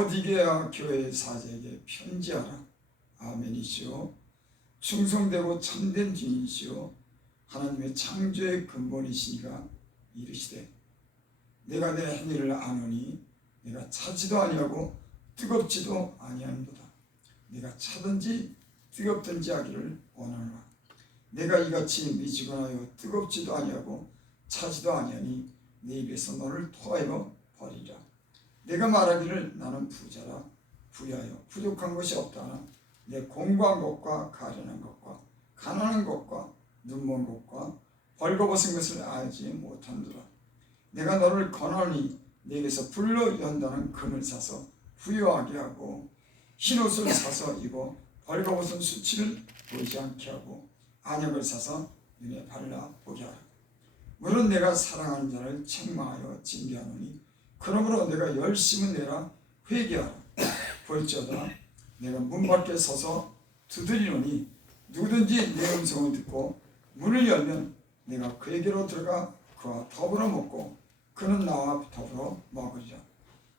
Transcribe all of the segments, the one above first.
라오디게아 교회 사제에게 편지하라. 아멘이시오. 충성되고 참된 주인이시오. 하나님의 창조의 근본이시니가 이르시되 내가 내 행위를 아노니 내가 차지도 아니하고 뜨겁지도 아니하는도다. 내가 차든지 뜨겁든지 하기를 원하노라. 내가 이같이 미지근하여 뜨겁지도 아니하고 차지도 아니하니 내 입에서 너를 토하여 버리라. 내가 말하기를 나는 부자라 부유하여 부족한 것이 없다나 내 공고한 것과 가련한 것과 가난한 것과 눈먼 것과 벌거벗은 것을 알지 못한도라. 내가 너를 권하니 내게서 불로 연다는 금을 사서 부유하게 하고 흰옷을 사서 입어 벌거벗은 수치를 보이지 않게 하고 안약을 사서 눈에 발라 보게 하라. 물론 내가 사랑하는 자를 책망하여 징계하노니 그러므로 내가 열심을 내라 회개하라. 볼지어다 내가 문 밖에 서서 두드리노니 누구든지 내 음성을 듣고 문을 열면 내가 그에게로 들어가 그와 더불어 먹고 그는 나와 더불어 먹으리라.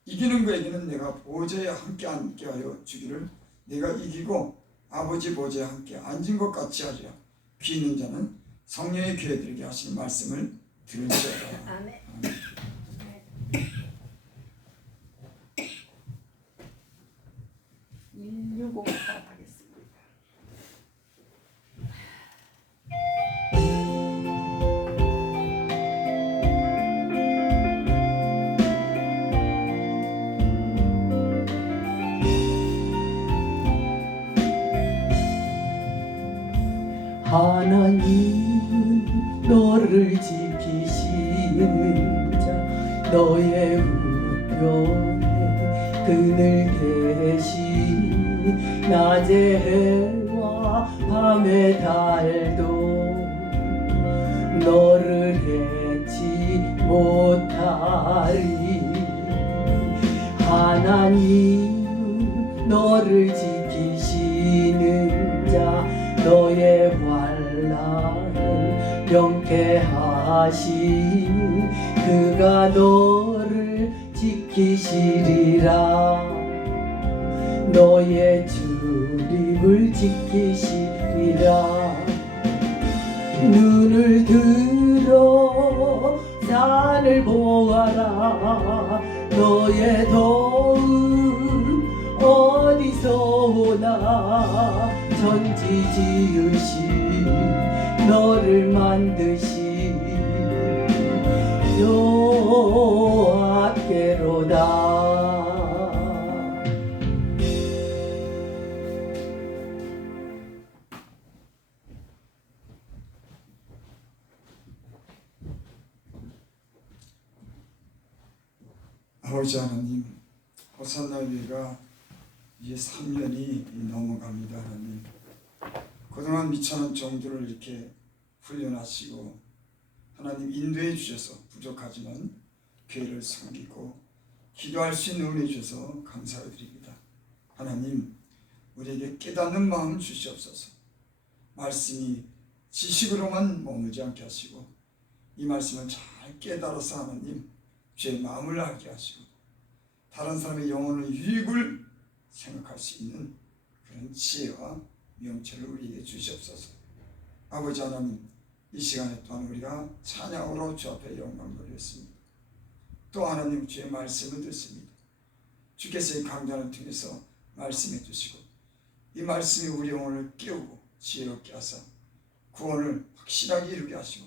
이기는 그에게는 내가 보좌에 함께 앉게 하여 주기를 내가 이기고 아버지 보좌에 함께 앉은 것 같이 하리라. 귀 있는 자는 성령의 귀에들에게 하시는 말씀을 들을지어다. 아멘. 165 하겠습니다. 하나님은 너를 지키시는 자 너의 우편에 그늘 계시 낮의 해와 밤의 달도 너를 해치 못하리. 하나님은 너를 지키시는 자 너의 환난을 명쾌하시니 그가 너를 지키시리라. 너의 주림을 지키시리라. 눈을 들어 산을 보아라. 너의 도움 어디서 오나. 천지 지으신 너를 만드신 여호와께로다. 아버지 하나님, 호산나 위가 이제 3년이 넘어갑니다. 하나님, 그동안 미천한 종들을 이렇게 훈련하시고 하나님 인도해 주셔서 부족하지만 교회를 섬기고 기도할 수 있는 은혜 주셔서 감사드립니다. 하나님, 우리에게 깨닫는 마음 주시옵소서. 말씀이 지식으로만 머물지 않게 하시고 이 말씀을 잘 깨달아서 하나님 주의 마음을 알게 하시고 다른 사람의 영혼의 유익을 생각할 수 있는 그런 지혜와 명철을 우리에게 주시옵소서. 아버지 하나님, 이 시간에 또한 우리가 찬양으로 주 앞에 영광 돌렸습니다. 또 하나님 주의 말씀을 듣습니다. 주께서 이 강단을 통해서 말씀해 주시고 이 말씀이 우리 영혼을 깨우고 지혜롭게 하사 구원을 확실하게 이루게 하시고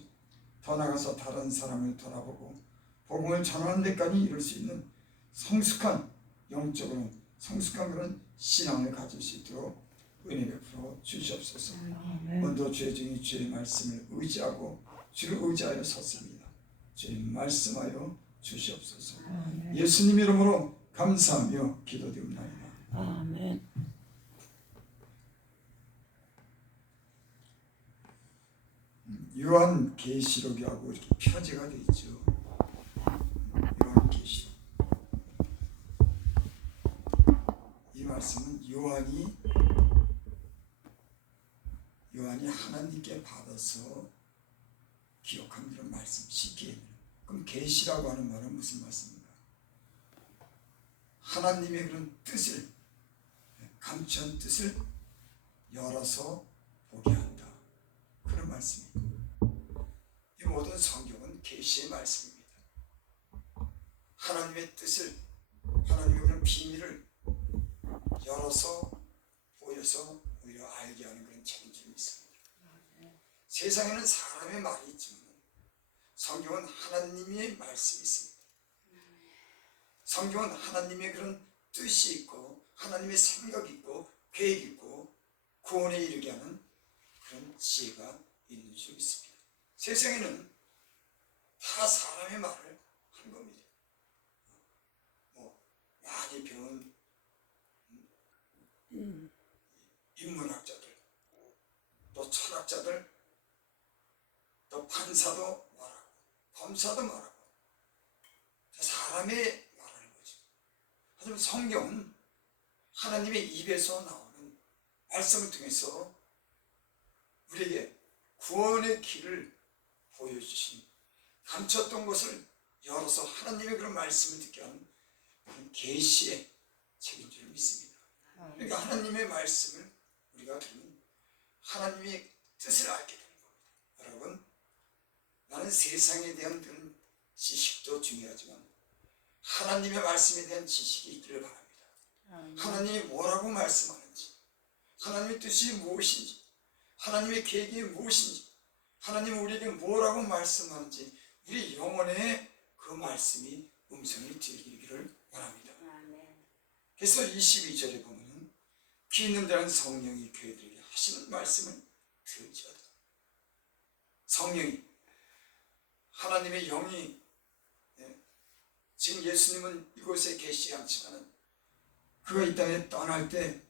더 나아가서 다른 사람을 돌아보고 복음을 전하는 데까지 이룰 수 있는 성숙한, 영적으로 성숙한 그런 신앙을 가질 수 있도록 은혜 베풀어 주시옵소서. 오늘도 주의 종이 주의 말씀을 의지하고 주를 의지하여 섰습니다. 주의 말씀하여 주시옵소서. 예수님 이름으로 감사하며 기도드립니다. 아멘. 요한계시록이하고 이렇게 표제가 되어 있죠. 요한계시록. 이 말씀은 요한이 하나님께 받아서 기억한 그런 말씀, 시기예요. 그럼 계시라고 하는 말은 무슨 말씀인가? 하나님의 그런 뜻을, 감추한 뜻을 열어서 보게 한다. 그런 말씀입니다. 이 모든 성경은 계시의 말씀입니다. 하나님의 뜻을, 하나님의 그런 비밀을 열어서 보여서 우리가 알게 하는 그런 책임이 있습니다. 세상에는 사람의 말이 있지만 성경은 하나님의 말씀이 있습니다. 성경은 하나님의 그런 뜻이 있고 하나님의 생각이 있고 계획이 있고 구원에 이르게 하는 그런 지혜가 있는 줄 믿습니다. 세상에는 다 사람의 말을 한 겁니다. 많이 배운 인문학자들, 또 철학자들, 또 판사도 말하고 검사도 말하고 사람의 말하는 거죠. 하지만 성경은 하나님의 입에서 나오는 말씀을 통해서 우리에게 구원의 길을 보여주신, 감췄던 것을 열어서 하나님의 그런 말씀을 듣게 하는 그런 계시의 책인 줄 믿습니다. 그러니까 하나님의 말씀을 우리가 들으면 하나님의 뜻을 알게 되는 겁니다. 여러분, 나는 세상에 대한 그런 지식도 중요하지만 하나님의 말씀에 대한 지식이 있기를 바랍니다. 하나님이 뭐라고 말씀하는지, 하나님의 뜻이 무엇인지, 하나님의 계획이 무엇인지, 하나님은 우리에게 뭐라고 말씀하는지 우리 영혼에 그 말씀이 음성이 들리기를 바랍니다. 그래서 22절에 보면 귀 있는 자는 성령이 교회들에게 하시는 말씀을 들을지어다. 성령이, 하나님의 영이, 지금 예수님은 이곳에 계시지 않지만 그가 이 땅에 떠날 때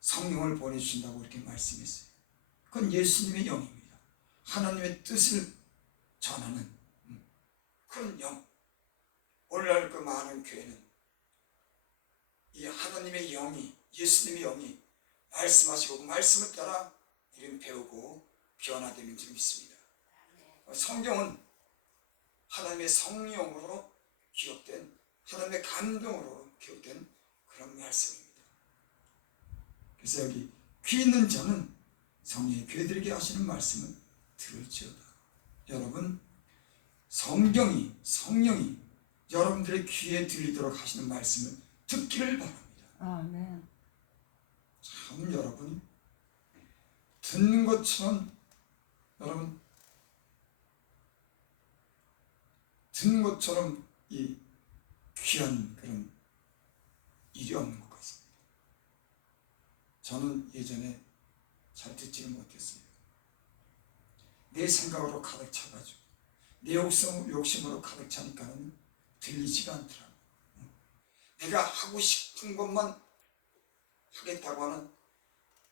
성령을 보내주신다고 이렇게 말씀했어요. 그건 예수님의 영입니다. 하나님의 뜻을 전하는 그런 영. 오늘날 그 많은 교회는 이 하나님의 영이, 예수님의 영이 말씀하시고 그 말씀을 따라 우리는 배우고 변화되는 줄 믿습니다. 성경은 하나님의 성령으로 기록된, 하나님의 감동으로 기록된 그런 말씀입니다. 그래서 여기 귀 있는 자는 성령이 교회들에게 하시는 말씀을 들을지어다. 여러분, 성령이 여러분들의 귀에 들리도록 하시는 말씀을 듣기를 바랍니다. 아멘. 참 여러분, 듣는 것처럼, 여러분 듣는 것처럼 이 귀한 그런 일이 없는 것 같습니다. 저는 예전에 잘 듣지는 못했어요. 내 생각으로 가득 차가지고 내 욕심으로 가득 차니까는 들리지가 않더라고요. 내가 하고 싶은 것만 하겠다고 하는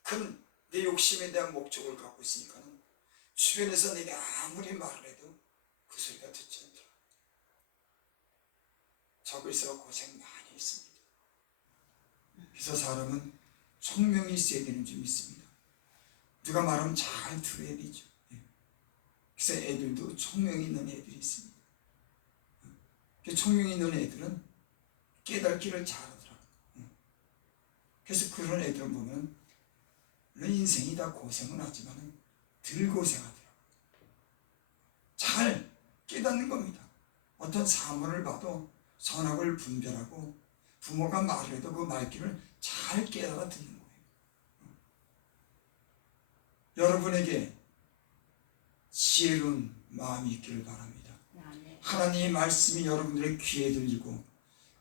큰 내 욕심에 대한 목적을 갖고 있으니까는 주변에서 내가 아무리 말을 해도 그 소리가 듣지 않더라고요. 저 그래서 고생 많이 했습니다. 그래서 사람은 총명이 있어야 되는 줄 믿습니다. 누가 말하면 잘 들어야 되죠. 그래서 애들도 총명이 있는 애들이 있습니다. 총명이 있는 애들은 깨닫기를 잘하더라고요. 그래서 그런 애들을 보면 인생이 다 고생은 하지만 덜 고생하더라고요. 잘 깨닫는 겁니다. 어떤 사물을 봐도 선악을 분별하고 부모가 말을 해도 그 말귀를 잘 깨달아 듣는 거예요. 여러분에게 지혜로운 마음이 있기를 바랍니다. 하나님의 말씀이 여러분들의 귀에 들리고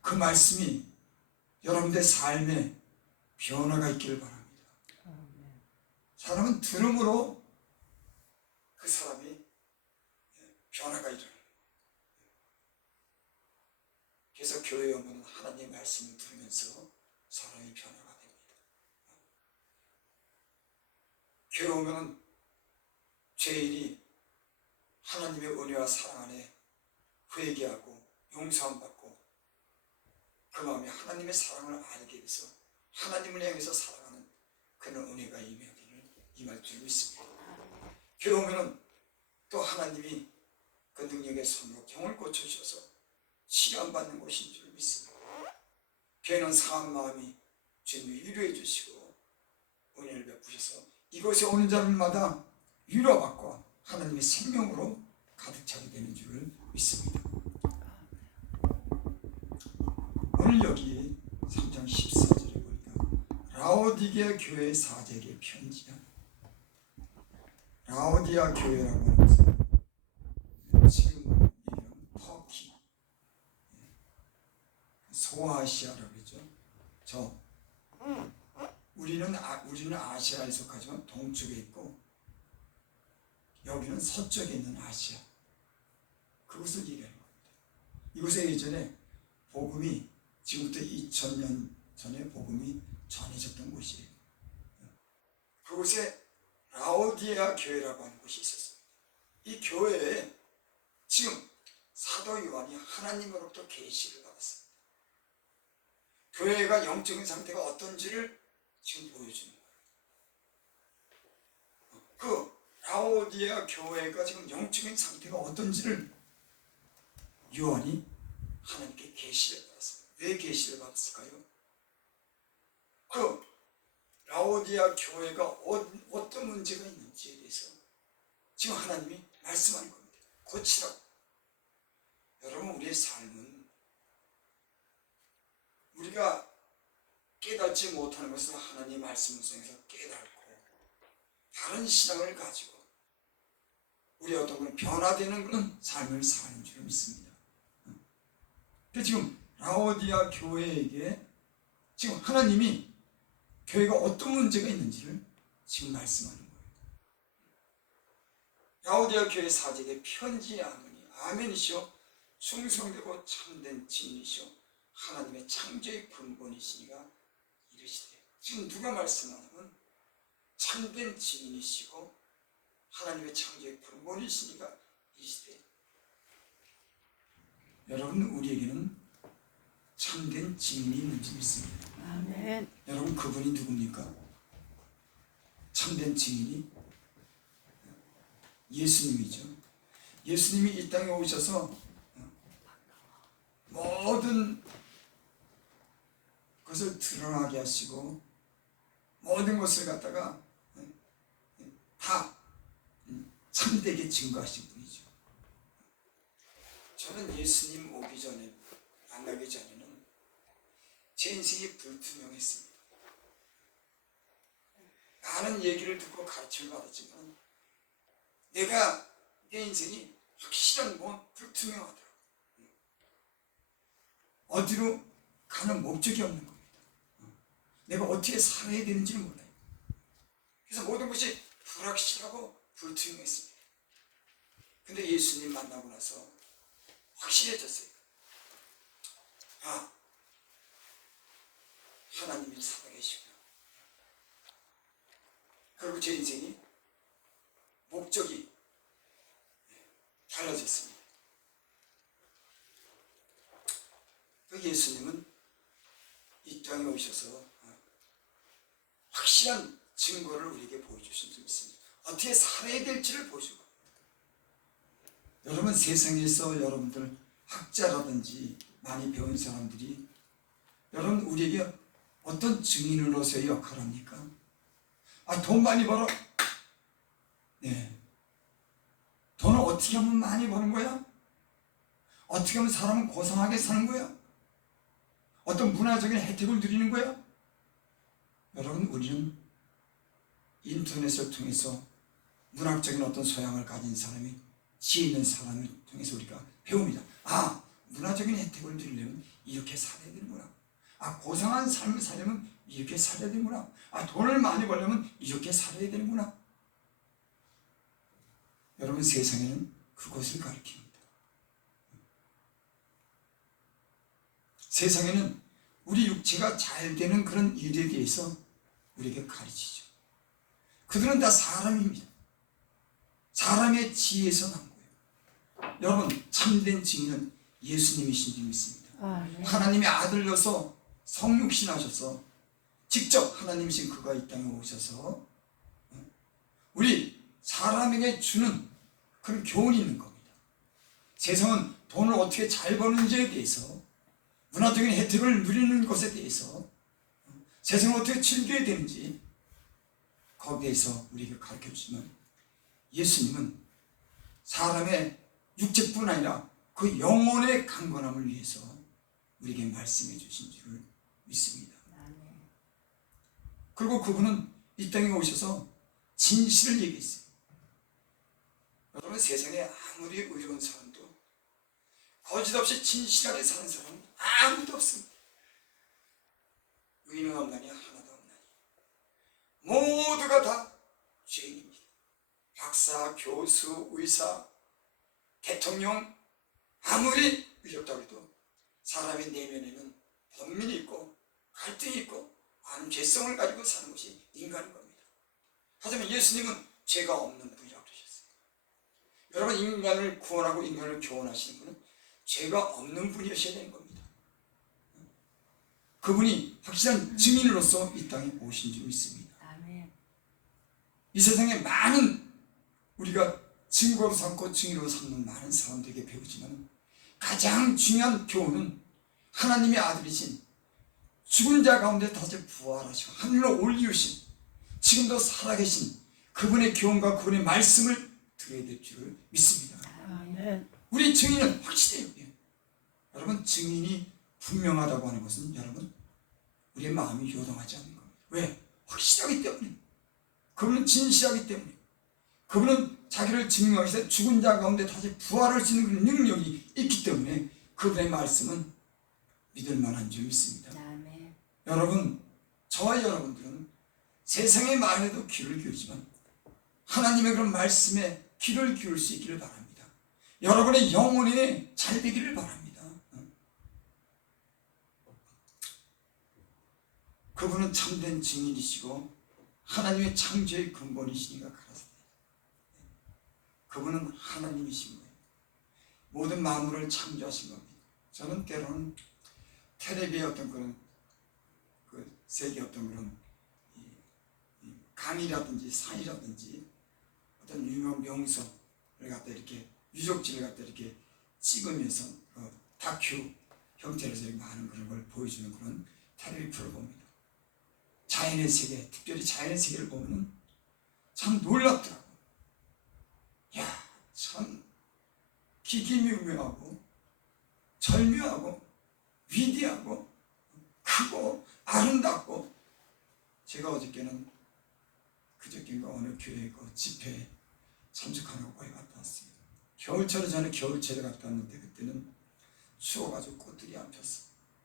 그 말씀이 여러분들의 삶에 변화가 있기를 바랍니다. 사람은 들음으로 그 사람이 변화가 일어나요. 그래서 교회에 오면 하나님의 말씀을 들으면서 사람이 변화가 됩니다. 교회에 오면 죄인이 하나님의 은혜와 사랑 안에 회개하고 용서함 받고 그 마음에 하나님의 사랑을 알게 돼서 하나님을 향해서 살아가는 그런 은혜가 임할 줄 믿습니다. 교회 오면 또 하나님이 그 능력의 손으로 병을 고쳐주셔서 치료받는 곳인 줄 믿습니다. 교회는 사한 마음이 주님을 위로해 주시고 은혜를 베푸셔서 이곳에 오는 자들마다 위로받고 하나님의 생명으로 가득 차게 되는 줄을 믿습니다. 오늘 여기 3장 14절에 보니까 라오디게아 교회 사제에게 편지야. 라오디아 교회라고 하는 것은 지금 이름 터키, 소아시아라고 그러죠. 우리는 아시아에 속하지만 동쪽에 있고 여기는 서쪽에 있는 아시아, 그것을 얘기하는 겁니다. 이곳에 예전에 복음이 지금부터 2000년 전에 복음이 전해졌던 곳이에요. 그곳에 라오디게아 교회라고 하는 곳이 있었습니다. 이 교회에 지금 사도 요한이 하나님으로부터 계시를 받았습니다. 교회가 영적인 상태가 어떤지를 지금 보여주는 거예요. 그 라오디게아 교회가 지금 영적인 상태가 어떤지를 요한이 하나님께 계시를 받았습니다. 왜 계시를 받았을까요? 그 라오디게아 교회가 어떤 문제가 있는지에 대해서 지금 하나님이 말씀하는 겁니다. 고치라고. 여러분, 우리의 삶은 우리가 깨닫지 못하는 것을 하나님의 말씀을 통해서 깨닫고 다른 신앙을 가지고 우리 어떤 건 변화되는 그런 삶을 사는 줄 믿습니다. 지금 라오디게아 교회에게 지금 하나님이 교회가 어떤 문제가 있는지를 지금 말씀하는 거예요. 라오디게아 교회 사제에게 편지하노니 아멘이시오 충성되고 참된 진리시오 하나님의 창조의 근본이시니가 이르시되. 지금 누가 말씀하냐면 참된 증인이시고 하나님의 창조의 근본이시니가 이르시되. 여러분, 우리에게는 참된 증인이 있는지 믿습니다. 아멘. 여러분, 그분이 누굽니까? 참된 증인이 예수님이죠. 예수님이 이 땅에 오셔서 모든 것을 드러나게 하시고 모든 것을 갖다가 다 참되게 증거하신 분이죠. 저는 예수님 오기 전에, 만나기 전에는 제 인생이 불투명했습니다. 많은 얘기를 듣고 가르침을 받았지만 내 인생이 확실한 건 불투명하더라고요. 어디로 가는 목적이 없는 겁니다. 내가 어떻게 살아야 되는지 몰라요. 그래서 모든 것이 불확실하고 불투명했습니다. 근데 예수님 만나고 나서 확실해졌어요. 아, 하나님이 살아계시구나. 그리고 제 인생이 목적이 달라졌습니다. 그 예수님은 이 땅에 오셔서 확실한 증거를 우리에게 보여주신 줄 믿습니다. 어떻게 살아야 될지를 보여준 겁니다. 여러분, 세상에서 여러분들 학자라든지 많이 배운 사람들이 여러분 우리에게 어떤 증인으로서의 역할을 합니까? 돈 많이 벌어. 네. 돈을 어떻게 하면 많이 버는 거야? 어떻게 하면 사람은 고상하게 사는 거야? 어떤 문화적인 혜택을 누리는 거야? 여러분, 우리는 인터넷을 통해서 문학적인 어떤 소양을 가진 사람이, 지혜 있는 사람을 통해서 우리가 배웁니다. 아, 문화적인 혜택을 누리려면 이렇게 살아야 되는구나. 아, 고상한 삶을 살려면 이렇게 살아야 되는구나. 아, 돈을 많이 벌려면 이렇게 살아야 되는구나. 여러분, 세상에는 그것을 가르칩니다. 세상에는 우리 육체가 잘 되는 그런 일에 대해서 우리에게 가르치죠. 그들은 다 사람입니다. 사람의 지혜에서 난 거예요. 여러분, 참된 증인은 예수님이신 줄 믿습니다. 네. 하나님의 아들로서 성육신하셔서 직접 하나님이신 그가 이 땅에 오셔서 우리 사람에게 주는 그런 교훈이 있는 겁니다. 세상은 돈을 어떻게 잘 버는지에 대해서 문화적인 혜택을 누리는 것에 대해서 세상을 어떻게 즐겨야 되는지 거기에 대해서 우리에게 가르쳐 주시면 예수님은 사람의 육체뿐 아니라 그 영혼의 강건함을 위해서 우리에게 말씀해 주신 줄을 믿습니다. 그리고 그분은 이 땅에 오셔서 진실을 얘기했어요. 여러분, 세상에 아무리 의로운 사람도 거짓 없이 진실하게 사는 사람은 아무도 없습니다. 의인은 없나니 하나도 없나니 모두가 다 죄인입니다. 박사, 교수, 의사, 대통령 아무리 의롭다고 해도 사람의 내면에는 번민이 있고 갈등이 있고 많은 죄성을 가지고 사는 것이 인간인 겁니다. 하지만 예수님은 죄가 없는 분이라고 그러셨어요. 여러분, 인간을 구원하고 인간을 교훈하시는 분은 죄가 없는 분이셔야 되는 겁니다. 그분이 확실한 증인으로서 이 땅에 오신 줄 믿습니다. 이 세상에 많은 우리가 증거로 삼고 증인으로 삼는 많은 사람들에게 배우지만 가장 중요한 교훈은 하나님의 아들이신 죽은 자 가운데 다시 부활하시고 하늘로 올리우신 지금도 살아계신 그분의 교훈과 그분의 말씀을 들어야 될 줄을 믿습니다. 아멘. 우리 증인은 확실해요. 여러분, 증인이 분명하다고 하는 것은 여러분 우리의 마음이 요동하지 않는 겁니다. 왜? 확실하기 때문에. 그분은 진실하기 때문에. 그분은 자기를 증명하기 위해 죽은 자 가운데 다시 부활할 수 있는 능력이 있기 때문에 그분의 말씀은 믿을 만한 줄 믿습니다. 아멘. 여러분, 저와 여러분들은 세상의 말에도 귀를 기울이지만 하나님의 그런 말씀에 귀를 기울 수 있기를 바랍니다. 여러분의 영혼이 잘 되기를 바랍니다. 그분은 참된 증인이시고 하나님의 창조의 근본이시니까 가라사대. 그분은 하나님이신 거예요. 모든 만물을 창조하신 겁니다. 저는 때로는 텔레비의 어떤 그런 그 세계 어떤 그런 강이라든지 산이라든지 어떤 유명 명소를 갖다 이렇게 유적지를 갖다 이렇게 찍으면서 다큐 형태로 많은 그런 걸 보여주는 그런 텔레비 프로그램입니다. 자연의 세계, 특별히 자연의 세계를 보면 참 놀랍더라고. 야, 참 기기묘묘하고 절묘하고 위대하고 크고 아름답고, 제가 어저께는 그저께인가 어느 교회 그 집회에 참석하려고 거기 갔다 왔어요. 겨울철에 저는 겨울철에 갔다 왔는데 그때는 추워가지고 꽃들이 안 폈어.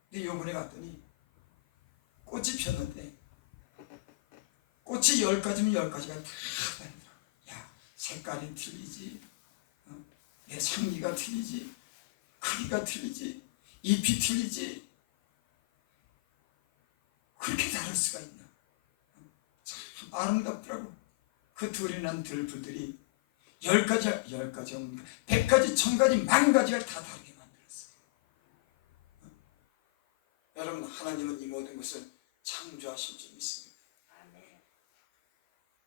근데 요번에 갔더니 꽃이 폈는데 꽃이 10가지면 10가지가 다 다르더라고. 야, 색깔이 틀리지, 내 향기가 틀리지, 크기가 틀리지, 잎이 틀리지. 그렇게 다를 수가 있나? 참 아름답더라고. 그 둘이 난 들풀들이 10가지, 100가지, 1000가지, 10,000가지가 다 다르게 만들었어요. 여러분, 하나님은 이 모든 것을 창조하신 줄 믿습니다.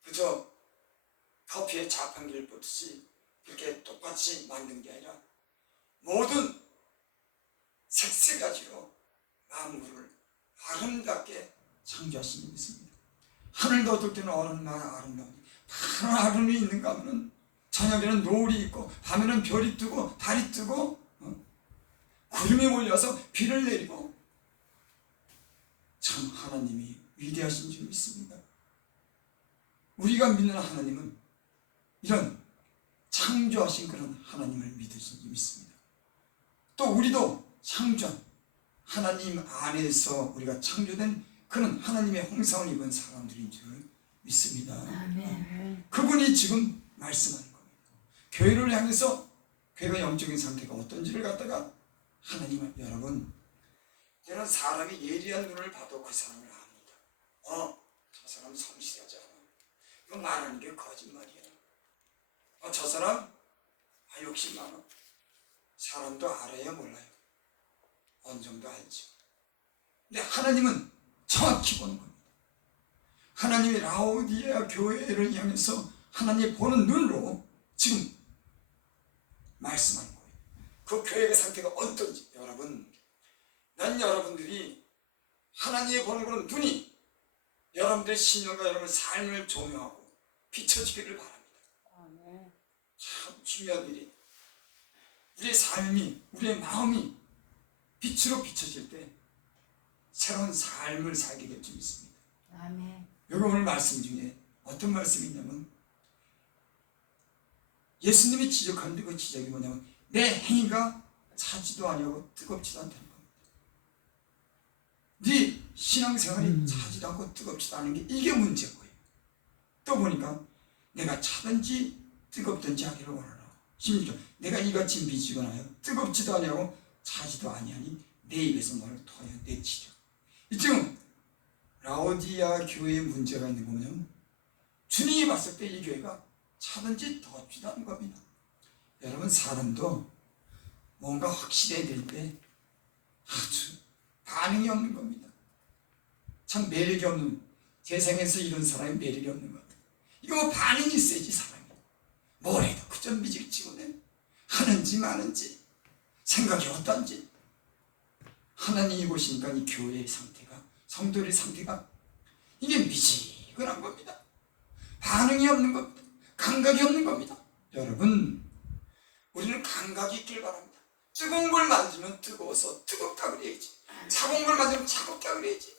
그저 커피에 자판기를 붓듯이 그렇게 똑같이 만든 게 아니라 모든 색색가지로 만물을 아름답게 창조하신 줄 믿습니다. 하늘도 어떨 때는 얼마나 아름다운지, 파란 하늘이 있는가 하면 저녁에는 노을이 있고 밤에는 별이 뜨고 달이 뜨고 구름이 몰려서 비를 내리고, 참 하나님이 위대하신 줄 믿습니다. 우리가 믿는 하나님은 이런 창조하신 그런 하나님을 믿으신 줄 믿습니다. 또 우리도 창조한 하나님 안에서 우리가 창조된 그런 하나님의 형상을 입은 사람들인 줄 믿습니다. 아멘. 그분이 지금 말씀하는 겁니다. 교회를 향해서 교회가 영적인 상태가 어떤지를 갖다가 하나님은, 여러분, 저는 사람이 예리한 눈을 봐도 그 사람을 압니다. 저 사람 성실하지 않아. 이거 말하는 게 거짓말이야. 저 사람 욕심 많아. 사람도 알아야 몰라요. 어느 정도 알죠. 근데 하나님은 정확히 보는 겁니다. 하나님이 라오디게아 교회를 향해서 하나님이 보는 눈으로 지금 말씀하는 거예요. 그 교회의 상태가 어떤지. 여러분, 난 여러분들이 하나님의 보는 그런 눈이 여러분들의 신령과 여러분의 삶을 조명하고 비춰지기를 바랍니다. 아멘. 참 중요한 일이 우리의 삶이 우리의 마음이 빛으로 비춰질 때 새로운 삶을 살게 될 줄 믿습니다. 아멘. 여기 오늘 말씀 중에 어떤 말씀이 있냐면 예수님이 지적하는데 그 지적이 뭐냐면 내 행위가 차지도 아니하고 뜨겁지도 않다는 겁니다. 네 신앙생활이 차지도 않고 뜨겁지도 않은 게 이게 문제고요. 또 보니까 내가 차든지 뜨겁든지 하기를 원하라. 16절 내가 이같이 미치거나 뜨겁지도 아니하고 차지도 아니하니 내 입에서 너를 토하여 내치려. 지금 라오디아 교회에 문제가 있는 거면 주님이 봤을 때 이 교회가 차든지 뜨겁지도 않은 겁니다. 여러분 사람도 뭔가 확실해야 될 때 아주 반응이 없는 겁니다. 참 매력이 없는 세상에서 이런 사람이 매력이 없는 것 같아요. 이거 뭐 반응이 있어야지 사람이. 뭘 해도 그저 미직치고네. 하는지 마는지 생각이 어떤지. 하나님이 보시니까 이 교회의 상태가 성도의 상태가 이게 미지근한 겁니다. 반응이 없는 겁니다. 감각이 없는 겁니다. 여러분 우리는 감각이 있길 바랍니다. 뜨거운 걸 만지면 뜨거워서 뜨겁다 그래야지. 차가운 걸 만지면 차갑다 그래야지.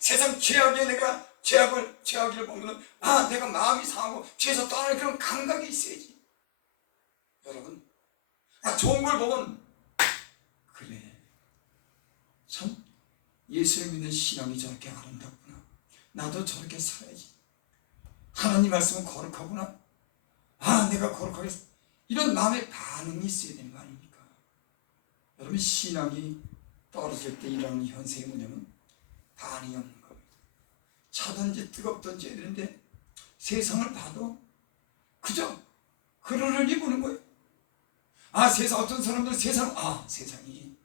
세상 죄악에 내가 죄악을 보면 내가 마음이 상하고 죄에서 떠나는 그런 감각이 있어야지. 여러분 좋은 걸 보면 그래 참 예수를 믿는 신앙이 저렇게 아름답구나. 나도 저렇게 살아야지. 하나님 말씀은 거룩하구나. 내가 거룩하겠어. 이런 마음의 반응이 있어야 되는 거 아닙니까? 여러분 신앙이 떨어질 때 일어나는 현상이 뭐냐면 반응이 없는 겁니다. 차든지 뜨겁든지 해야 되는데 세상을 봐도 그저 그러려니 보는 거예요. 세상 어떤 사람들은 세상이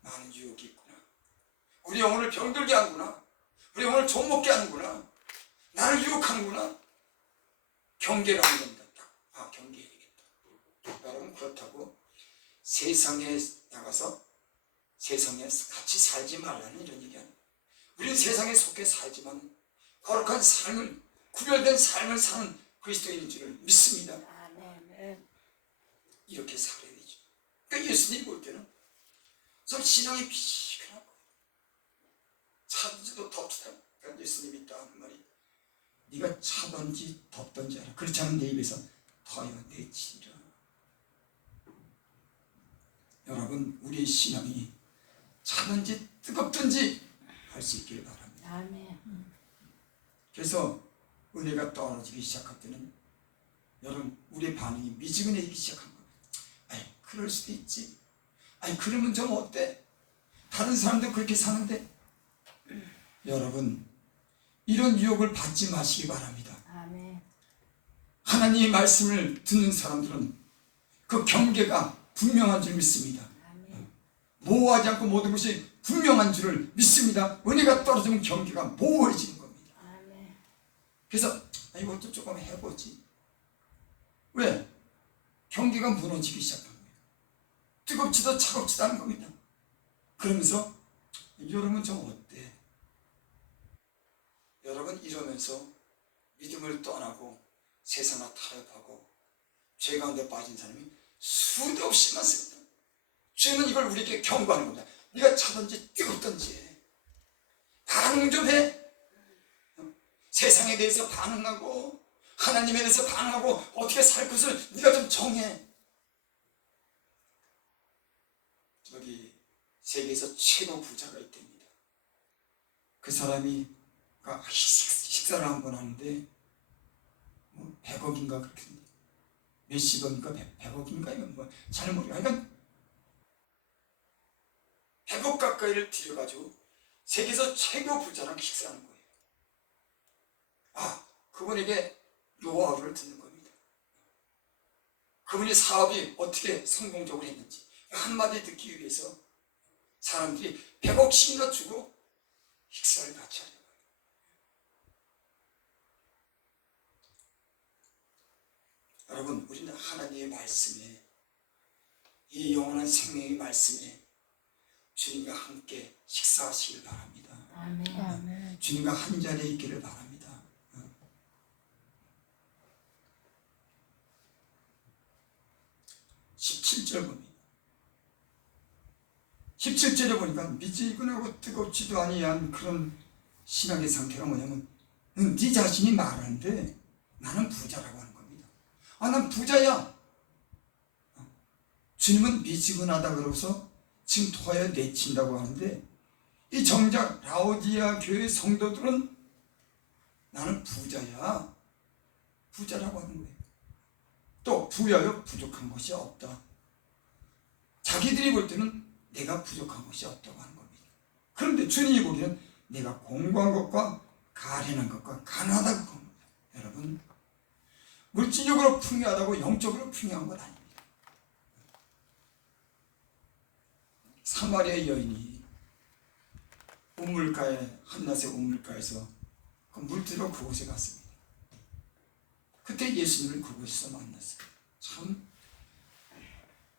많은 유혹이 있구나. 우리 영혼을 병들게 하는구나. 우리 영혼을 좀먹게 하는구나. 나를 유혹하는구나. 경계를 하는 겁니다. 경계해야 되겠다. 여러분 그렇다고 세상에 나가서 세상에 같이 살지 말라는 이런 얘기 아니에요. 우리는 세상에 속해 살지만 거룩한 삶을 구별된 삶을 사는 그리스도인인 줄을 믿습니다. 아멘. 이렇게 살아야 되죠. 그러니까 예수님이 볼 때는 좀 신앙이 비근하고 차든지도 덥지도 않고 그러니까 예수님이 있다 하는 말이 네가 차든지 덥든지 알아. 그렇지 않으면 내 입에서 터여 내치리라. 여러분 우리의 신앙이 차든지 뜨겁든지 할 수 있기를 바랍니다. 아멘. 그래서 은혜가 떨어지기 시작할 때는 여러분 우리의 반응이 미지근해지기 시작한 겁니다. 그럴 수도 있지. 그러면 좀 어때? 다른 사람도 그렇게 사는데. 여러분 이런 유혹을 받지 마시기 바랍니다. 아멘. 하나님의 말씀을 듣는 사람들은 그 경계가 분명한 줄 믿습니다. 아멘. 모호하지 않고 모든 것이 분명한 줄을 믿습니다. 은혜가 떨어지면 경계가 모호해지는 겁니다. 아멘. 그래서 이것도 조금 해보지. 왜? 경계가 무너지기 시작한 거예요. 뜨겁지도 차갑지도 않은 겁니다. 그러면서 여러분 좀 어때? 여러분 이러면서 믿음을 떠나고 세상과 타협하고 죄 가운데 빠진 사람이 수도 없이 많습니다. 죄는 이걸 우리에게 경고하는 겁니다. 네가 차든지 뜨겁든지 해. 반응 좀 해. 세상에 대해서 반응하고 하나님에 대해서 반응하고 어떻게 살 것을 네가 좀 정해. 저기 세계에서 최고 부자가 있답니다. 그 사람이 식사를 한 번 하는데 100억인가 그렇게 몇십억인가 100억인가 이건 잘 모르겠어요. 그러니까 100억 가까이를 들여가지고 세계에서 최고 부자랑 식사하는 거예요. 그분에게 노하우를 듣는 겁니다. 그분의 사업이 어떻게 성공적으로 했는지 한마디 듣기 위해서 사람들이 100억씩이나 주고 식사를 같이 하는 거예요. 여러분 우리는 하나님의 말씀에 이 영원한 생명의 말씀에 주님과 함께 식사하시길 바랍니다. 아멘. 아멘. 주님과 한 자리에 있기를 바랍니다. 17절 봅니다. 17절에 보니까 미지근하고 뜨겁지도 아니한 그런 신앙의 상태가 뭐냐면 네 자신이 말하는데 나는 부자라고 하는 겁니다. 난 부자야. 주님은 미지근하다 그러고서 지금 토하여 내친다고 하는데 이 정작 라오디아 교회 성도들은 나는 부자야. 부자라고 하는 거예요. 또 부여여 부족한 것이 없다. 자기들이 볼 때는 내가 부족한 것이 없다고 하는 겁니다. 그런데 주님이 보기에는 내가 공고한 것과 가련한 것과 가난하다고 합니다. 여러분, 물질적으로 풍요하다고 영적으로 풍요한 건 아닙니다. 사마리아 여인이 우물가에 한낮의 우물가에서 그 물들어 그곳에 갔습니다. 그때 예수님을 그곳에서 만났어요. 참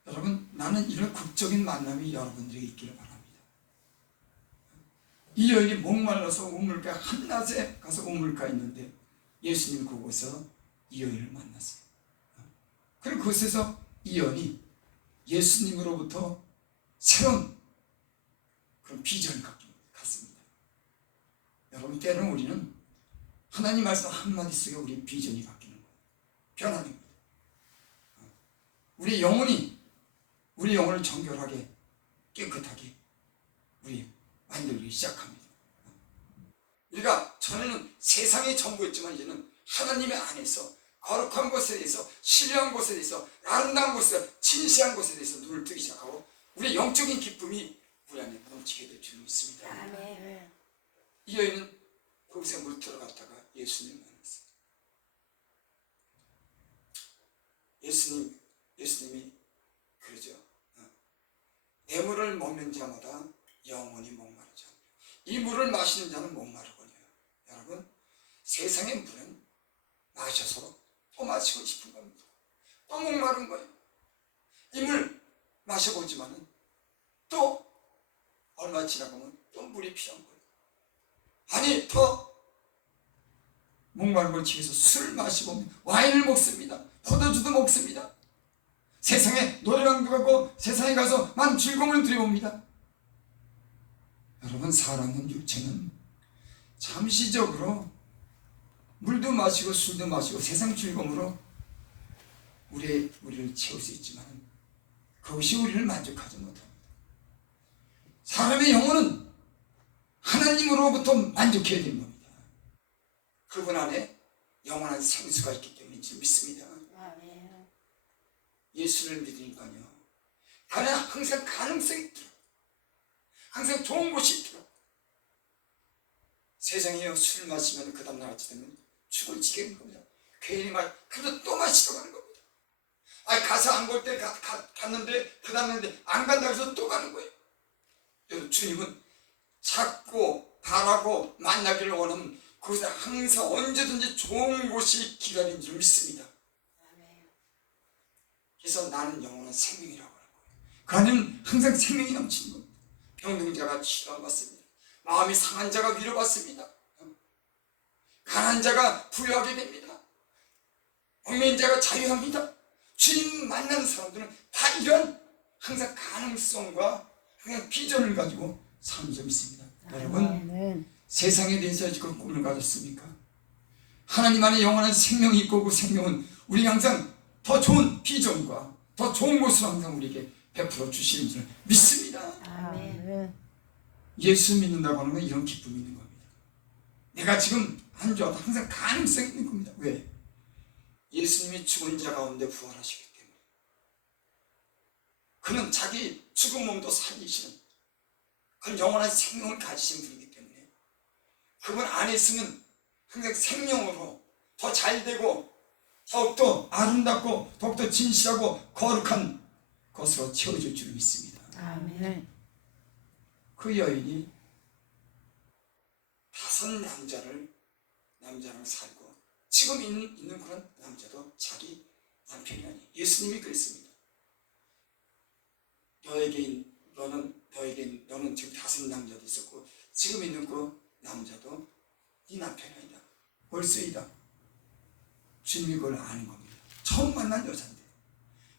여러분, 나는 이런 극적인 만남이 여러분들에게 있기를 바랍니다. 이 여인이 목말라서 우물가 한낮에 가서 우물가에 있는데 예수님이 그곳에서 이 여인을 만났어요. 그리고 그곳에서 이 여인이 예수님으로부터 새로운 그런 비전을 갖습니다. 여러분, 때로는 우리는 하나님 말씀 한마디 속에 우리 비전이 바뀌는 거예요. 변하는 겁니다. 우리 영혼을 정결하게 깨끗하게 우리 만들기 시작합니다. 우리가 전에는 세상의 전부였지만 이제는 하나님의 안에서 거룩한 것에 대해서 신령한 것에 대해서 아름다운 것에 진실한 것에 대해서 눈을 뜨기 시작하고 우리의 영적인 기쁨이 우리 안에 넘치게 될 줄 믿습니다. 아멘. 이 여인은 거기서 물 들어갔다가 예수님을 만났어요. 예수님이 그러죠. 내 물을 먹는 자마다 영원히 목마르지 않으며 이 물을 마시는 자는 목마르거니와. 여러분, 세상의 물은 마셔서 또 마시고 싶은 겁니다. 또 목마른 거예요. 이 물 마셔보지만은 또 얼마 지나가면 또 물이 필요한 거예요. 아니, 더 목마른 걸 치해서 술 마시고 와인을 먹습니다. 포도주도 먹습니다. 세상에 노래방도 가고 세상에 가서 많은 즐거움을 누려봅니다. 여러분, 사람은 육체는 잠시적으로 물도 마시고 술도 마시고 세상 즐거움으로 우리를 채울 수 있지만 그것이 우리를 만족하지 못합니다. 사람의 영혼은 하나님으로부터 만족해야 되는 겁니다. 그분 안에 영원한 생수가 있기 때문에 믿습니다. 아멘. 예수를 믿으니까요, 안에 항상 가능성이 있더라. 항상 좋은 곳이 있더라. 세상에요, 술 마시면 그 다음날 아침 되면 죽을 지겠는 겁니다. 괜히 그래도 또 마시러 가는 겁니다. 가서 안 볼 때 갔는데 그 다음에 안 간다고 해서 또 가는 거예요. 여러분, 주님은 찾고 바라고 만나기를 원하면 그곳에 항상 언제든지 좋은 곳이 기다리는 줄 믿습니다. 아멘. 그래서 나는 영원한 생명이라고 하는 거예요. 그 안에는 항상 생명이 넘치는 겁니다. 병든자가 치료받습니다. 마음이 상한 자가 위로받습니다. 가난한 자가 부유하게 됩니다. 얽매인 자가 자유합니다. 주님 만나는 사람들은 다 이런 항상 가능성과 항상 비전을 가지고 사는 점 있습니다. 여러분, 아멘. 세상에 대해서 지금 꿈을 가졌습니까? 하나님 안에 영원한 생명이 있고 그 생명은 우리 항상 더 좋은 비전과 더 좋은 것을 항상 우리에게 베풀어 주시는 줄 믿습니다. 아멘. 아멘. 예수 믿는다고 하는 건 이런 기쁨이 있는 겁니다. 내가 지금 한 주와도 항상 가능성이 있는 겁니다. 왜? 예수님이 죽은 자 가운데 부활하시기 때문에. 그는 자기 죽은 몸도 살리시는 그런 영원한 생명을 가지신 분이기 때문에 그분 안에 있으면 항상 생명으로 더 잘되고 더욱더 아름답고 더욱더 진실하고 거룩한 것으로 채워줄 줄 믿습니다. 아멘. 그 여인이 5 남자랑 살고 지금 있는 그런 남자도 자기 남편이 아니에요. 예수님이 그랬습니다. 너는 너는 지금 5 남자도 있었고 지금 있는 그 남자도 네 남편이 아니다. 벌써이다. 주님이 그걸 아는 겁니다. 처음 만난 여자인데.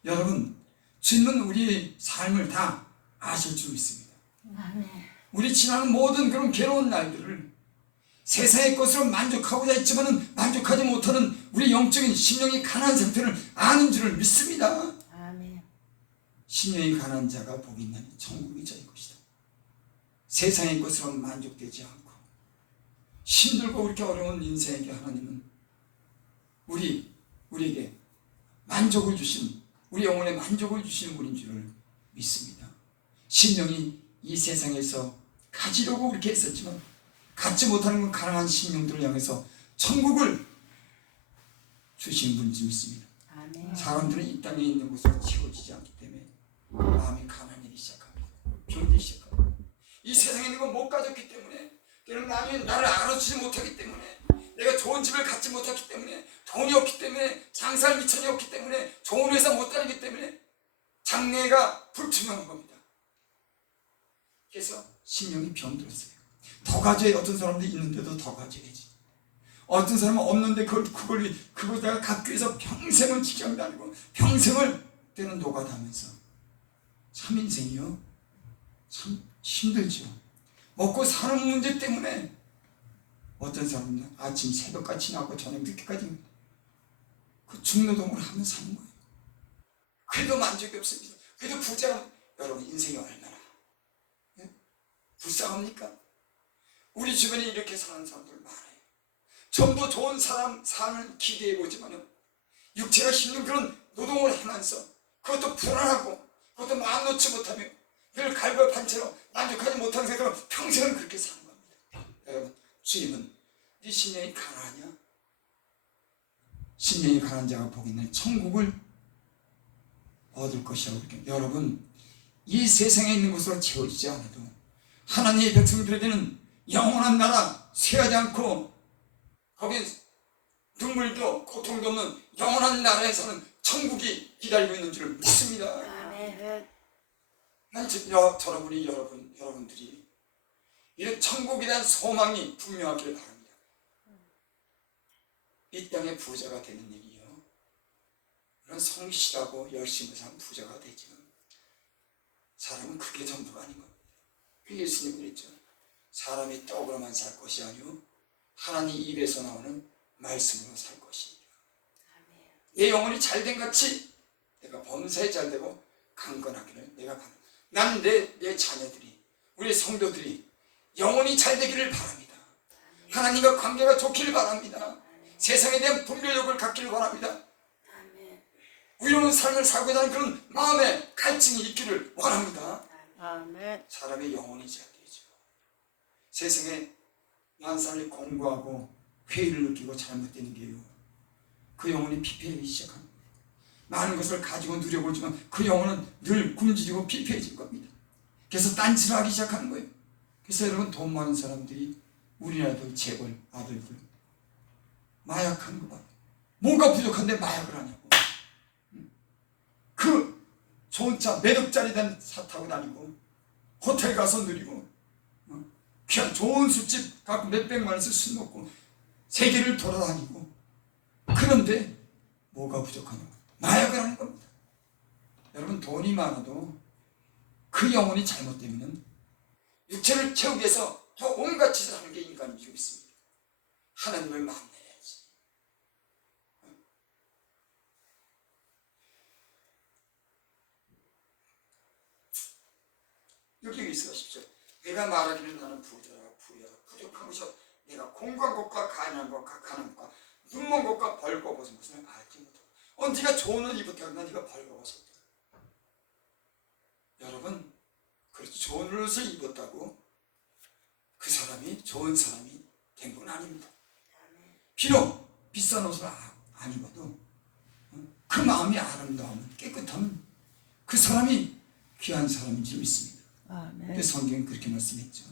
여러분, 주님은 우리의 삶을 다 아실 줄 믿습니다. 아멘. 우리 지나는 모든 그런 괴로운 날들을 세상의 것으로 만족하고자 했지만은 만족하지 못하는 우리 영적인 심령이 가난한 상태를 아는 줄을 믿습니다. 아멘. 심령이 가난한 자가 복이 있나니 천국이 저희 것이다. 세상의 것으로 만족되지 않고 힘들고 그렇게 어려운 인생에게 하나님은 우리에게 만족을 주신, 우리 영혼에 만족을 주시는 분인 줄을 믿습니다. 심령이 이 세상에서 가지려고 그렇게 했었지만 갖지 못하는 그 가난한 심령들을 향해서 천국을 주신 분인 줄 믿습니다. 아멘. 사람들은 이 땅에 있는 곳으로 채워지지 않기 때문에 마음이 가난해지기 시작합니다. 병들기 시작합니다. 이 세상에 있는 걸 못 가졌기 때문에, 때로는 남이 나를 알아주지 못하기 때문에, 내가 좋은 집을 갖지 못했기 때문에, 돈이 없기 때문에, 장사할 미천이 없기 때문에, 좋은 회사 못 다니기 때문에 장래가 불투명한 겁니다. 그래서 심령이 병들었어요. 더 가져야, 어떤 사람들이 있는데도 더 가져야지. 어떤 사람은 없는데 그걸 내가 갖기 위해서 평생을 직장 다니고 평생을 때는 노가다하면서 참 인생이요, 참 힘들죠. 먹고 사는 문제 때문에 어떤 사람은 아침 새벽같이 나고 저녁 늦게까지 그 중노동을 하며 사는 거예요. 그래도 만족이 없습니다. 그래도 부자, 여러분 인생이 얼마나 불쌍합니까? 우리 주변에 이렇게 사는 사람들 많아요. 전부 좋은 삶을 기대해보지만 육체가 힘든 그런 노동을 하면서 그것도 불안하고 그것도 마음 놓지 못하며 늘 갈급한 채로 만족하지 못하는 상태로 평생을 그렇게 사는 겁니다. 여러분, 주님은 네 심령이 가난하냐? 심령이 가난한 자가 복이 있는 천국을 얻을 것이라고 그렇게. 여러분, 이 세상에 있는 것으로 채워지지 않아도 하나님의 백성들에게는 영원한 나라, 쇠하지 않고 거기에 눈물도 고통도 없는 영원한 나라에서는 천국이 기다리고 있는 줄을 믿습니다. 아멘. 난 저런 우리 여러분들이 이런 천국에 대한 소망이 분명하길 바랍니다. 이 땅의 부자가 되는 일이요, 그런 성실하고 열심히 사는 부자가 되지만 사람은 그게 전부가 아닌 겁니다. 그 예수님이 그랬죠. 사람이 떡으로만 살 것이 아니요 하나님 입에서 나오는 말씀으로 살 것이니라. 내 영혼이 잘된 같이 내가 범사에 잘되고 강건하기를 내가 바랍니다. 난 내 자녀들이, 우리 성도들이 영혼이 잘되기를 바랍니다. 하나님과 관계가 좋기를 바랍니다. 세상에 대한 분별력을 갖기를 바랍니다. 의로운 삶을 살고자 하는 그런 마음의 갈증이 있기를 원합니다. 아멘. 사람의 영혼이 잘 되죠. 세상에 많은 사람이 공부하고 회의를 느끼고 잘못되는 게요, 그 영혼이 피폐해지기 시작합니다. 많은 것을 가지고 누려보지만 그 영혼은 늘 굶주리고 피폐해질 겁니다. 그래서 딴짓을 하기 시작하는 거예요. 그래서 여러분, 돈 많은 사람들이 우리나라도 재벌 아들들 마약하는 거 봐요. 뭐가 부족한데 마약을 하냐고. 그 좋은 차, 몇 억짜리 된 차 타고 다니고 호텔 가서 누리고 그냥 좋은 술집 가고 몇백만 원씩 술 먹고 세계를 돌아다니고, 그런데 뭐가 부족하냐고 마약을 하는 겁니다. 여러분, 돈이 많아도 그 영혼이 잘못되면 육체를 채우기 위해서 더 온갖 짓을 하는 게 인간인 줄 믿습니다. 하나님을 만나야지. 여기 있으십시오. 내가 말하기를 나는 부자라 부족한 것이 내가 공부한 것과 가난한 것과 가난한 것과 눈먼 것과 벌거벗은 것을 알지 못하고, 네가 좋은 옷 입었다 나 네가 벌거벗었다. 여러분, 그렇죠. 좋은 옷을 입었다고 그 사람이 좋은 사람이 된 건 아닙니다. 비록 비싼 옷을 안 입어도 그 마음이 아름다우면, 깨끗하면 그 사람이 귀한 사람인 줄 믿습니다. 아멘. 성경은 그렇게 말씀했죠.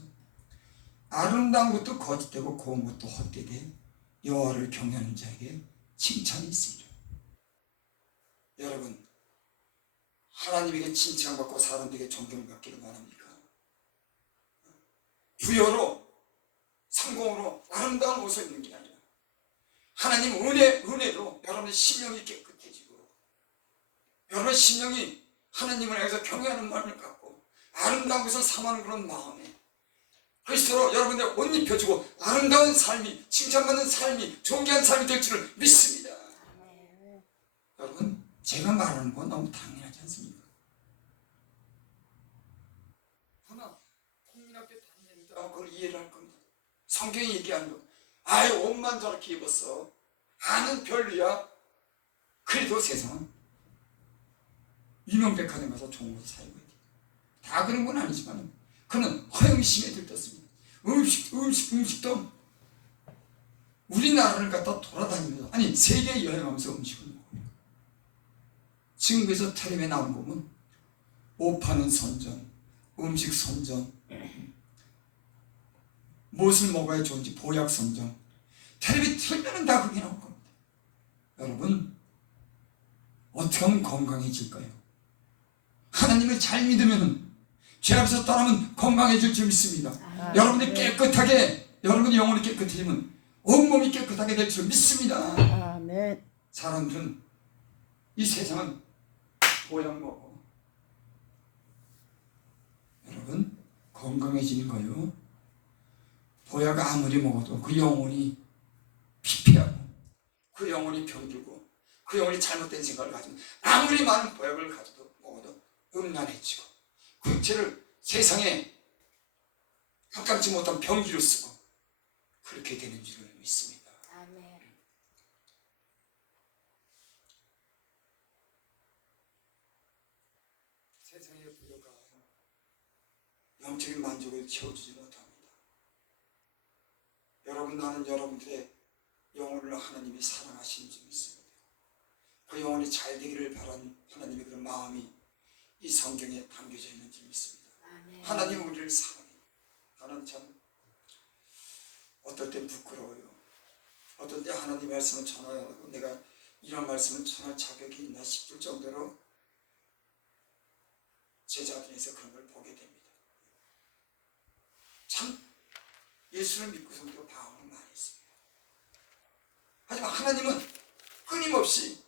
아름다운 것도 거짓되고 고운 것도 헛되되 여호와를 경외하는 자에게 칭찬이 있으리라. 여러분, 하나님에게 칭찬받고 사람들에게 존경을 받기를 원합니까? 부여로 성공으로 아름다운 옷을 입는 게 아니라 하나님 은혜로 여러분의 심령이 깨끗해지고 여러분의 심령이 하나님을 향해서 경외하는 마음을 갖고 아름다운 것을 삼하는 그런 마음에 그리스도로 여러분의 옷 입혀주고 아름다운 삶이 칭찬받는 삶이 존귀한 삶이 될 줄을 믿습니다. 여러분 제가 말하는 건 너무 당연하지 않습니까? 아마 국민학교 다니는 사람 그걸 이해를 할 겁니다. 성경이 얘기하는 거 아예 옷만 저렇게 입었어 아는 별로야. 그래도 세상은 유명백화점 가서 좋은 옷을 사입어야 돼. 다 그런 건 아니지만 그는 허영심에 들떴습니다. 음식도 우리나라를 갖다 돌아다니면서 아니 세계 여행하면서 음식을 먹어요. 지금 그래서 텔레비에 나온 거 보면 옷 파는 선전, 음식 선전, 무엇을 먹어야 좋은지 보약 선전 텔레비 틀면은 다 그게 나올 겁니다. 여러분 어떻게 하면 건강해질까요? 하나님을 잘 믿으면 죄 앞에서 떠나면 건강해질 줄 믿습니다. 여러분이 깨끗하게 여러분의 영혼이 깨끗해지면 온몸이 깨끗하게 될 줄 믿습니다. 아멘. 사람들은 이 세상은 보약 먹어. 여러분 건강해지는 거요. 보약 아무리 먹어도 그 영혼이 피폐하고 그 영혼이 병들고 그 영혼이 잘못된 생각을 가지고 아무리 많은 보약을 가져도 먹어도 음란해지고 그 육체를 세상에 가깝지 못한 병기로 쓰고 그렇게 되는 줄을 믿습니다. 아멘. 세상의 부여가 영적인 만족을 채워주지 못합니다. 여러분 나는 여러분들의 영혼을 하나님이 사랑하시는 줄 믿습니다. 그 영혼이 잘 되기를 바라는 하나님의 그런 마음이 이 성경에 담겨져 있는 줄 믿습니다. 아멘. 하나님 우리를 사랑해. 나는 참 어떨 땐 부끄러워요. 어떨 때 하나님 말씀을 전하고 내가 이런 말씀을 전할 자격이 있나 싶을 정도로 제 자신에서 그런 걸 보게 됩니다. 참 예수를 믿고서도 방황을 많이 했습니다. 하지만 하나님은 끊임없이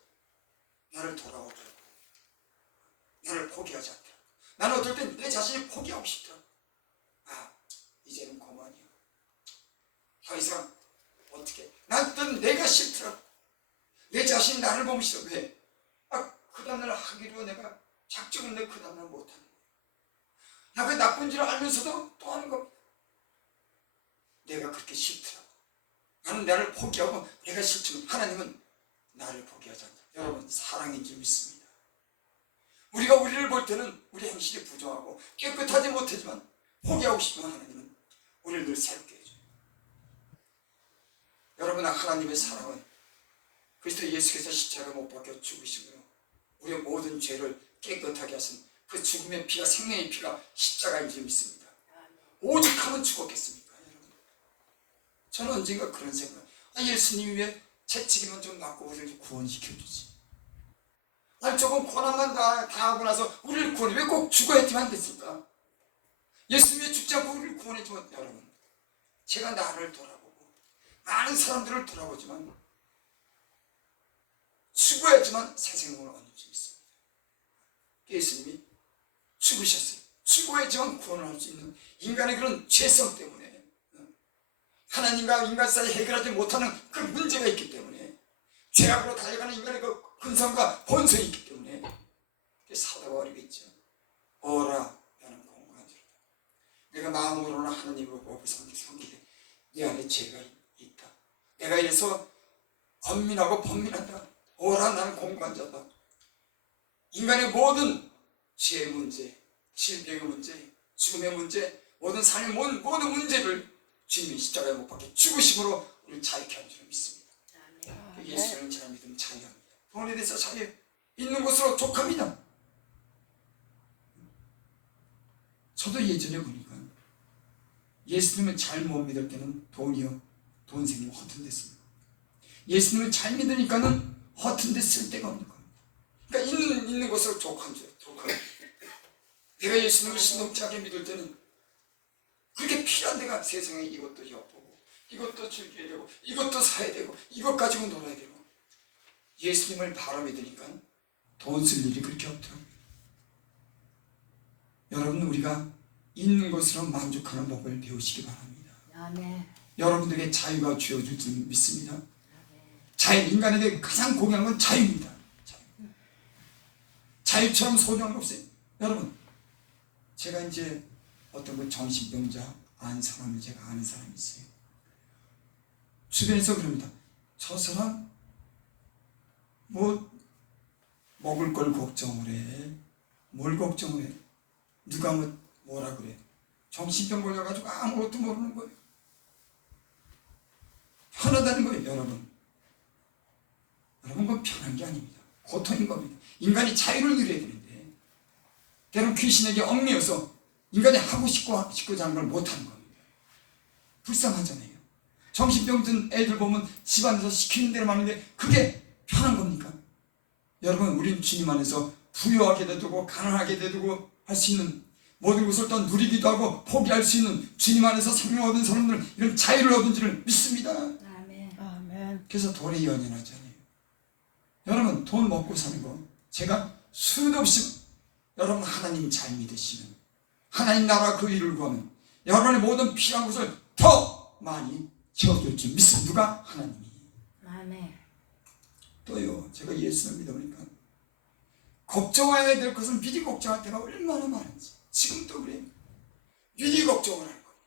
나를 돌아오더라고. 나를 포기하지 않더라고. 나는 어떨 땐 내 자신이 포기하고 싶더라고. 아 이제는 그만이야. 더 이상 어떻게 난 또 내가 싫더라고. 내 자신이 나를 보면 싫어. 왜? 그 다음날 하기로 내가 작정을 내 그 다음날 못하는 거야. 나 그 나쁜 줄 알면서도 또 하는 겁니다. 내가 그렇게 싫더라고. 나는 나를 포기하고 내가 싫지만 하나님은 나를 포기하지 않다. 여러분 사랑인 줄 믿습니다. 우리가 우리를 볼 때는 우리 행실이 부정하고 깨끗하지 못하지만 포기하고 싶은 하나님은 우리를 늘 새롭게 해줘요. 여러분 하나님의 사랑은 그리스도 예수께서 십자가 못 박혀 죽으심으로 우리의 모든 죄를 깨끗하게 하신 그 죽음의 피가 생명의 피가 십자가인 줄 믿습니다. 오직 하면 죽었겠습니까? 여러분 저는 언젠가 그런 생각 예수님이 왜 채찍이만 좀 맞고 우리를 구원시켜주지. 아니 조금 고난만 당하고 나서 우리를 구원해 왜 꼭 죽어야지만 됐을까? 예수님이 죽지 않고 우리를 구원해주면 여러분 제가 나를 돌아보고 많은 사람들을 돌아보지만 죽어야지만 새 생명을 얻는 수 있습니다. 예수님이 죽으셨어요. 죽어야지만 구원을 할 수 있는 인간의 그런 죄성 때문에 하나님과 인간 사이에 해결하지 못하는 그 문제가 있기 때문에 죄악으로 달려가는 인간의 그 근성과 본성이 있기 때문에 사도가 어리겠죠. 어라 나는 공고한 자다. 내가 마음으로나 하나님을 보고 섬기되 내 안에 죄가 있다. 내가 이래서 번민하고 번민한다. 어라 나는 공고한 자다. 인간의 모든 죄의 문제, 질병의 문제, 죽음의 문제, 모든 삶의 모든 문제를 주님이 십자가에 못 박혀 죽으심으로 우리를 자유케 한 줄 믿습니다. 예수를 잘 믿으면 자유합니다. 돈에 대해서 자유 있는 곳으로 족합니다. 저도 예전에 보니까 예수님을 잘 못 믿을 때는 돈 생기면 허튼 데 씁니다. 예수님을 잘 믿으니까는 허튼 데 쓸 데가 없는 겁니다. 그러니까 있는 곳으로 족합니다. 내가 예수님을 신동치하게 믿을 때는 그렇게 필요한 데가 세상에 이것도 엿보고 이것도 즐겨야 되고 이것도 사야 되고 이것 가지고 놀아야 되고 예수님을 바로 믿으니까 돈 쓸 일이 그렇게 없더라고요. 여러분 우리가 있는 것으로 만족하는 법을 배우시기 바랍니다. 아멘. 여러분들에게 자유가 주어질 줄 믿습니다. 자유, 인간에게 가장 고귀한 건 자유입니다. 자유처럼 소중한 거 없어요. 여러분 제가 이제 어떤 그 정신병자 아는 사람을 제가 아는 사람이 있어요. 주변에서 그럽니다. 저 사람 뭐 먹을 걸 걱정을 해. 뭘 걱정을 해. 누가 뭐라 그래. 정신병 걸려가지고 아무것도 모르는 거예요. 편하다는 거예요. 여러분 그건 편한 게 아닙니다. 고통인 겁니다. 인간이 자유를 누려야 되는데 때론 귀신에게 얽매여서 인간이 하고 싶고자 하는 걸 못하는 겁니다. 불쌍하잖아요. 정신병 든 애들 보면 집안에서 시키는 대로 하는데 그게 편한 겁니까? 여러분 우린 주님 안에서 부유하게 되고 가난하게 되고 할 수 있는 모든 것을 또 누리기도 하고 포기할 수 있는 주님 안에서 생명을 얻은 사람들은 이런 자유를 얻은 줄을 믿습니다. 아멘. 아멘. 그래서 돈에 연연하지 않아요. 여러분 돈 먹고 사는 거 제가 수도 없이 여러분 하나님 잘 믿으시면 하나님 나라 그 일을 구하면 여러분의 모든 필요한 것을 더 많이 채워줄 줄 믿습니다. 누가? 하나님이. 아멘. 또요 제가 예수를 믿어보니까 걱정해야 될 것은 미리 걱정할 때가 얼마나 많은지 지금도 그래요. 미리 걱정을 하는 겁니다.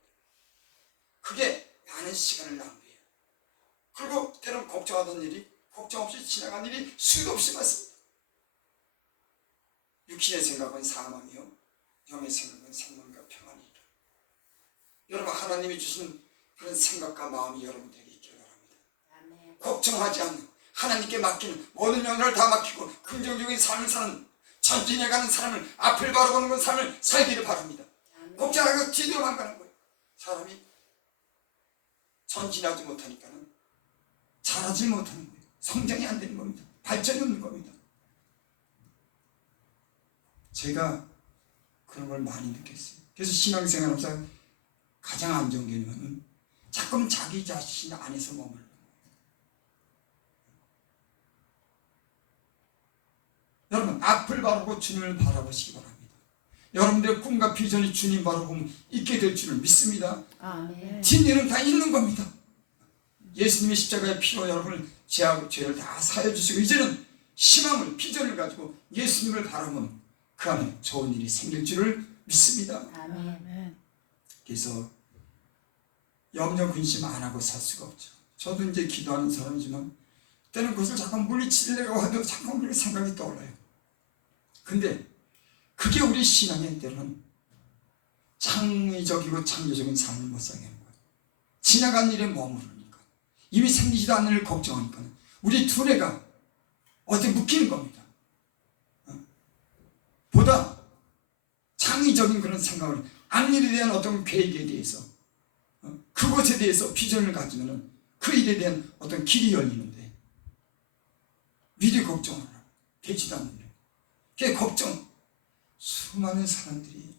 그게 많은 시간을 낭비해요. 그리고 때론 걱정하던 일이 걱정 없이 지나간 일이 수도 없이 많습니다. 육신의 생각은 사망이요 영의 생각은 생명과 평안이라. 여러분 하나님이 주신 그런 생각과 마음이 여러분들에게 있기를 바랍니다. 아멘. 걱정하지 않는 하나님께 맡기는 모든 영역을 다 맡기고 긍정적인 삶을 사는 전진해 가는 삶을 앞을 바라보는 그 삶을 살기를 바랍니다. 아멘. 걱정하고 뒤로만 가는 거예요. 사람이 전진하지 못하니까는 잘하지 못하는 거예요. 성장이 안 되는 겁니다. 발전이 없는 겁니다. 제가 그런 걸 많이 느꼈어요. 그래서 신앙생활 하면서 가장 안 좋은 개념은 자꾸 자기 자신 안에서 머물는 거예요. 여러분 앞을 바라보고 주님을 바라보시기 바랍니다. 여러분들의 꿈과 비전이 주님 바라보면 있게 될 줄을 믿습니다. 아멘. 진리는 다 있는 겁니다. 예수님의 십자가의 피로 여러분을 죄를 다 사해 주시고 이제는 희망을 비전을 가지고 예수님을 바라보면 그 안에 좋은 일이 생길 줄을 믿습니다. 아멘. 그래서 염려 근심 안 하고 살 수가 없죠. 저도 이제 기도하는 사람이지만 때는 그것을 자꾸 물리치려고 해도 자꾸 그런 생각이 떠올라요. 근데 그게 우리 신앙의 때로는 창의적이고 창조적인 삶을 못 살게 하는 거예요. 지나간 일에 머무르니까 이미 생기지도 않는 일을 걱정하니까 우리 두뇌가 어디 묶이는 겁니다. 보다 창의적인 그런 생각을 앞일에 대한 어떤 계획에 대해서 그것에 대해서 비전을 가지면 그 일에 대한 어떤 길이 열리는데 미리 걱정을 하고 되지도 않는데 그게 걱정. 수많은 사람들이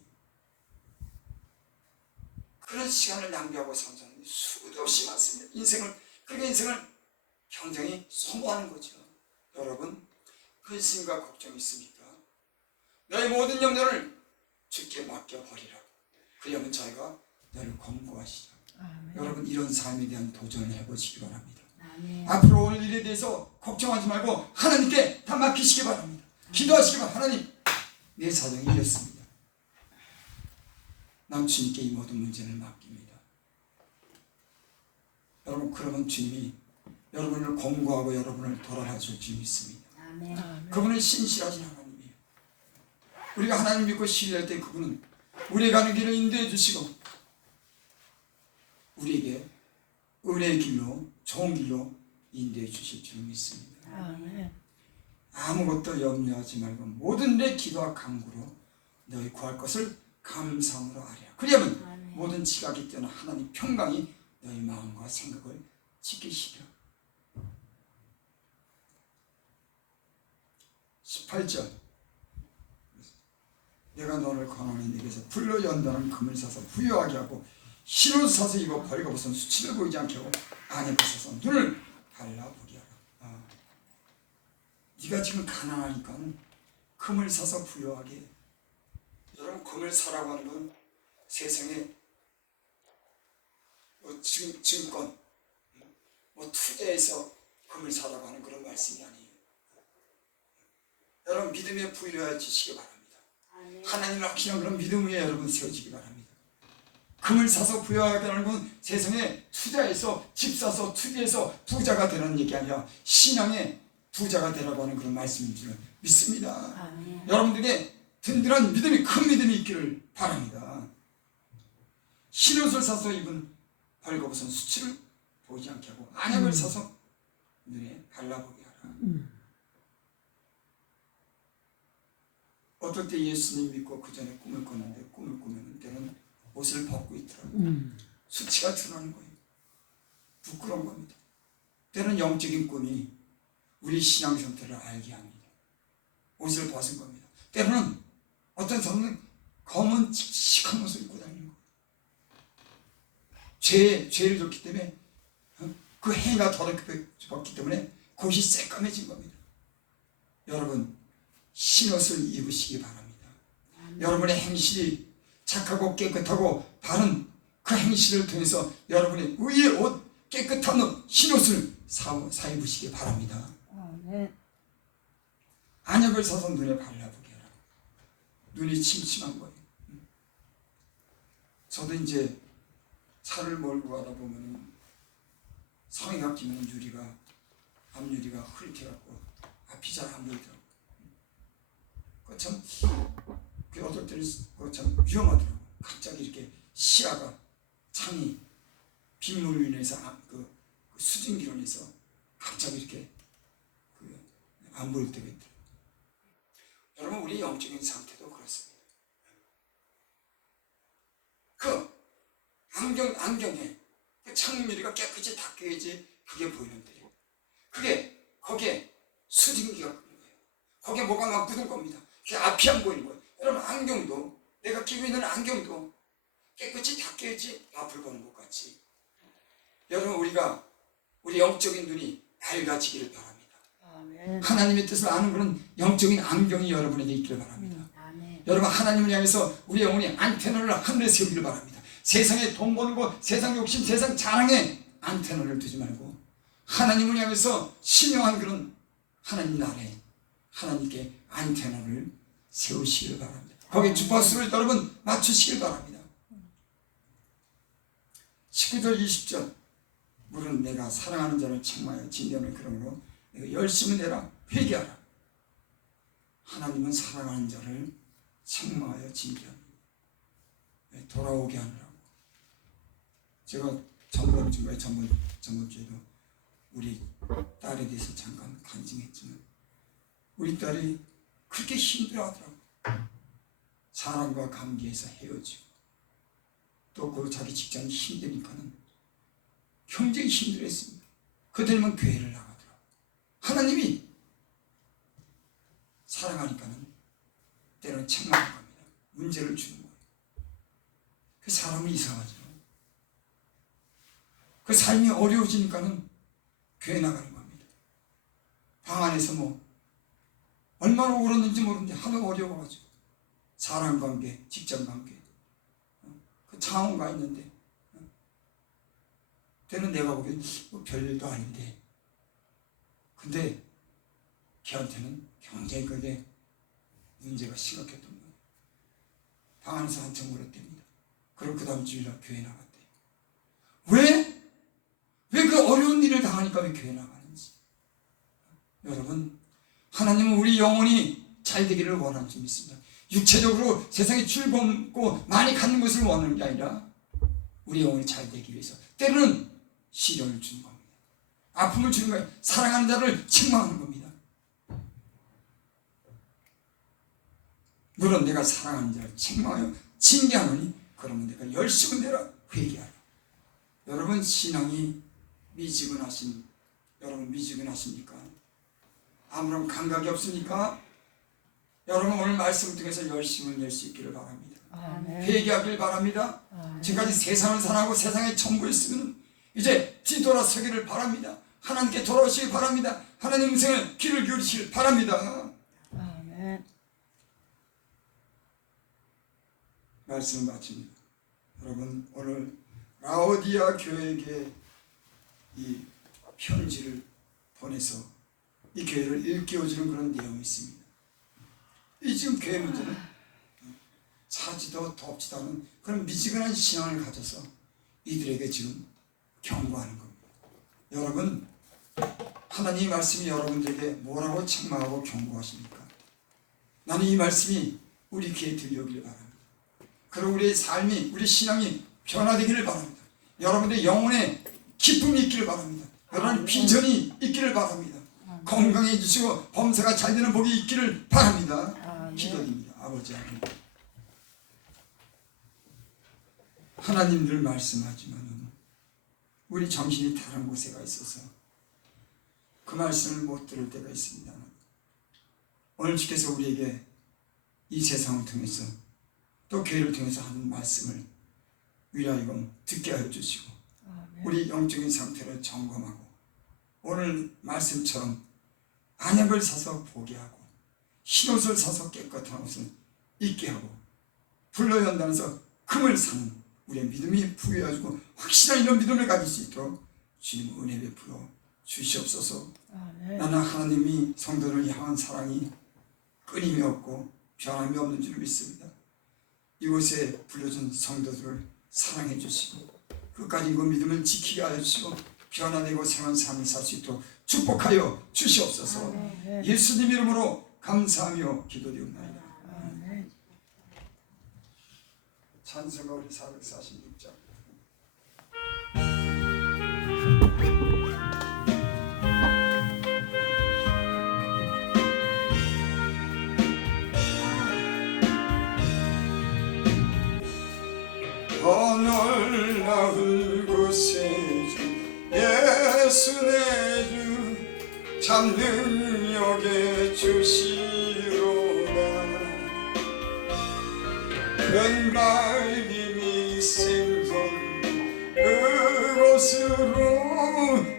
그런 시간을 낭비하고 사는 사람이 수도 없이 많습니다. 그렇게 인생을 굉장히 소모하는 거죠. 여러분 근심과 걱정이 있습니까? 너의 모든 염려를 주께 맡겨버리라. 그러면 저희가 너를 권고하시라. 아멘. 여러분 이런 삶에 대한 도전을 해보시기 바랍니다. 아멘. 앞으로 올 일에 대해서 걱정하지 말고 하나님께 다 맡기시기 바랍니다. 기도하시기 바랍니다. 하나님 내 사정이 이렇습니다. 난 주님께 이 모든 문제를 맡깁니다. 여러분 그러면 주님이 여러분을 권고하고 여러분을 돌아봐 줄 줄 믿습니다. 아멘. 그분은 신실하신 하나님이에요. 우리가 하나님 믿고 신뢰할 때 그분은 우리의 가는 길을 인도해 주시고 우리에게 은혜의 길로 좋은 길로 인도해 주실 줄 믿습니다. 아멘. 아무것도 염려하지 말고 모든 내 기도와 간구로 너희 구할 것을 감사함으로 하리라. 그러면 아멘. 모든 지각이 뛰어난 하나님 평강이 너희 마음과 생각을 지키시리라. 18절 내가 너를 권하는 일에서 불로 연단한 금을 사서 부유하게 하고 흰옷 사서 입어 벌거벗은 수치를 보이지 않게 하고 안에 벗어서 눈을 달라보게 하라. 네가 지금 가난하니까 금을 사서 부유하게 해. 여러분, 금을 사라고 하는 건 세상에 증권, 투자해서 금을 사라고 하는 그런 말씀이 아니에요. 여러분, 믿음에 부유해지시기 바랍니다. 하나님을 확신한 그런 믿음 위에 여러분 세워지기 바랍니다. 금을 사서 부유하게 하는 건 세상에 투자해서 집 사서 투자해서 부자가 되는 얘기 아니라 신앙의 부자가 되라고 하는 그런 말씀인 줄 믿습니다. 아멘. 여러분들에게 든든한 믿음이, 큰 믿음이 있기를 바랍니다. 흰옷을 사서 입은 벌거벗은 수치를 보지 않게 하고 안약을 사서 눈에 발라보게 하라. 어떨 때 예수님 믿고 그 전에 꿈을 꿨는데 꿈을 꾸면 때는 옷을 벗고 있더라고요. 수치가 드러나는 거예요. 부끄러운 겁니다. 때는 영적인 꿈이 우리 신앙 상태를 알게 합니다. 옷을 벗은 겁니다. 때로는 어떤 사람은 검은 칙칙한 옷을 입고 다니는 거예요. 죄를 줬기 때문에, 그 행위가 더럽혔기 때문에 곳이 새까매진 겁니다. 여러분, 흰옷을 입으시기 바랍니다. 여러분의 행실이 착하고 깨끗하고 바른 그 행실을 통해서 여러분의 의의 옷, 깨끗한 옷, 흰옷을 사 입으시기 바랍니다. 안약을 사서 눈에 발라보게 하라. 눈이 침침한 거예요. 저도 이제 차를 몰고 가다 보면 성에가 끼면 유리가, 앞유리가 흐릿해갖고 앞이 잘 안 보이더라고요. 참, 어떨 때는 참 위험하더라고요. 갑자기 이렇게 시야가, 창이 빗물로 인해서 그 수증기로 인해서 갑자기 이렇게 안 보일 때가 있더라고요. 여러분, 우리 영적인 상태도 그렇습니다. 그 안경에 그 창유리가 깨끗이 닦여야지 그게 보이는데, 그게 거기에 수증기가 끓는 거예요. 거기에 뭐가 막 묻은 겁니다. 그게 앞이 안 보이는 거예요. 여러분, 안경도, 내가 끼고 있는 안경도 깨끗이 닦여야지 앞을 보는 것 같이, 여러분, 우리 영적인 눈이 밝아지기를 바랍니다. 아멘. 하나님의 뜻을 아는 그런 영적인 안경이 여러분에게 있기를 바랍니다. 여러분, 하나님을 향해서 우리 영혼이 안테나를 하늘에 세우기를 바랍니다. 세상에 돈 버는 거, 세상 욕심, 세상 자랑에 안테나를 두지 말고 하나님을 향해서 신령한 그런 하나님 나라에 하나님께 안테나를 세우시길 바랍니다. 거기에 주파수를 여러분 맞추시길 바랍니다. 19절 20절, 물은 내가 사랑하는 자를 책망하여 진대하는 그러므로 내가 열심히 내라 회개하라. 하나님은 사랑하는 자를 책망하여 진대합니다. 돌아오게 하느라고. 제가 전번주에도 우리 딸에 대해서 잠깐 간증했지만, 우리 딸이 그렇게 힘들어하더라고요. 사람과 관계에서 헤어지고, 또 그 자기 직장이 힘드니까는 굉장히 힘들었습니다. 그때는 교회를 나가더라고요. 하나님이 사랑하니까는 때로는 책망을 합니다. 문제를 주는 거예요. 그 사람이 이상하죠. 그 삶이 어려워지니까는 교회 나가는 겁니다. 방 안에서 얼마나 울었는지 모르는데 하도 어려워가지고, 사람관계, 직장관계, 그 창원가 있는데, 때는 내가 보기엔 별일도 아닌데, 근데 걔한테는 굉장히 그게 문제가 심각했던 거예요. 방 안에서 한참 울었답니다. 그리고 그 다음 주일날 교회 나갔대요. 왜 그 어려운 일을 당하니까 왜 교회 나가는지. 여러분, 하나님은 우리 영혼이 잘 되기를 원하는 줄 믿습니다. 육체적으로 세상에 즐겁고 많이 갖는 것을 원하는 게 아니라 우리 영혼이 잘 되기 위해서 때로는 시련을 주는 겁니다. 아픔을 주는 거예요. 사랑하는 자를 책망하는 겁니다. 물론 내가 사랑하는 자를 책망하여 징계하노니 그러면 내가 열심히 내라 회개하라. 여러분, 신앙이 여러분 미지근하십니까? 아무런 감각이 없습니까? 여러분, 오늘 말씀을 통해서 열심을 낼 수 있기를 바랍니다. 아멘. 회개하길 바랍니다. 아멘. 지금까지 세상을 사랑하고 세상의 전부였으면 이제 뒤돌아서기를 바랍니다. 하나님께 돌아오시길 바랍니다. 하나님 음성에 귀를 기울이시길 바랍니다. 아멘. 말씀을 마칩니다. 여러분, 오늘 라오디아 교회에게 이 편지를 보내서 이 교회를 일깨워주는 그런 내용이 있습니다. 이 지금 교회 문제는 차지도 덥지도 않은 그런 미지근한 신앙을 가져서 이들에게 지금 경고하는 겁니다. 여러분, 하나님의 말씀이 여러분들에게 뭐라고 책망하고 경고하십니까? 나는 이 말씀이 우리 귀에 들려오길 바랍니다. 그리고 우리의 삶이, 우리 신앙이 변화되기를 바랍니다. 여러분들의 영혼에 기쁨이 있기를 바랍니다. 여러분의 비전이 있기를 바랍니다. 건강해지시고 범사가 잘 되는 복이 있기를 바랍니다. 기도드립니다. 아버지 하나님, 하나님 늘 말씀하지만 우리 정신이 다른 곳에 가 있어서 그 말씀을 못 들을 때가 있습니다. 오늘 주께서 우리에게 이 세상을 통해서 또 교회를 통해서 하는 말씀을 위하여 듣게 하여 주시고 우리 영적인 상태를 점검하고 오늘 말씀처럼 안약을 사서 보게 하고 흰옷을 사서 깨끗한 옷을 입게 하고 불로 연단해서 금을 사는 우리의 믿음이 부여해주고 확실한 이런 믿음을 가질 수 있도록 주님 은혜 베풀어 주시옵소서. 나는 하나님이 성도를 향한 사랑이 끊임이 없고 변함이 없는 줄 믿습니다. 이곳에 불려준 성도들을 사랑해 주시고 끝까지 그 믿음을 지키게 하여 주시고 변화되고 새로운 삶을 살 수 있도록 축복하여 주시옵소서. 예수님 이름으로 감사하며 기도드립니다. 찬송가 우리 446장. 놀라운 곳에 주 예수 내 주 참 능력에 주시로다. 큰 밝음이 생선 그곳으로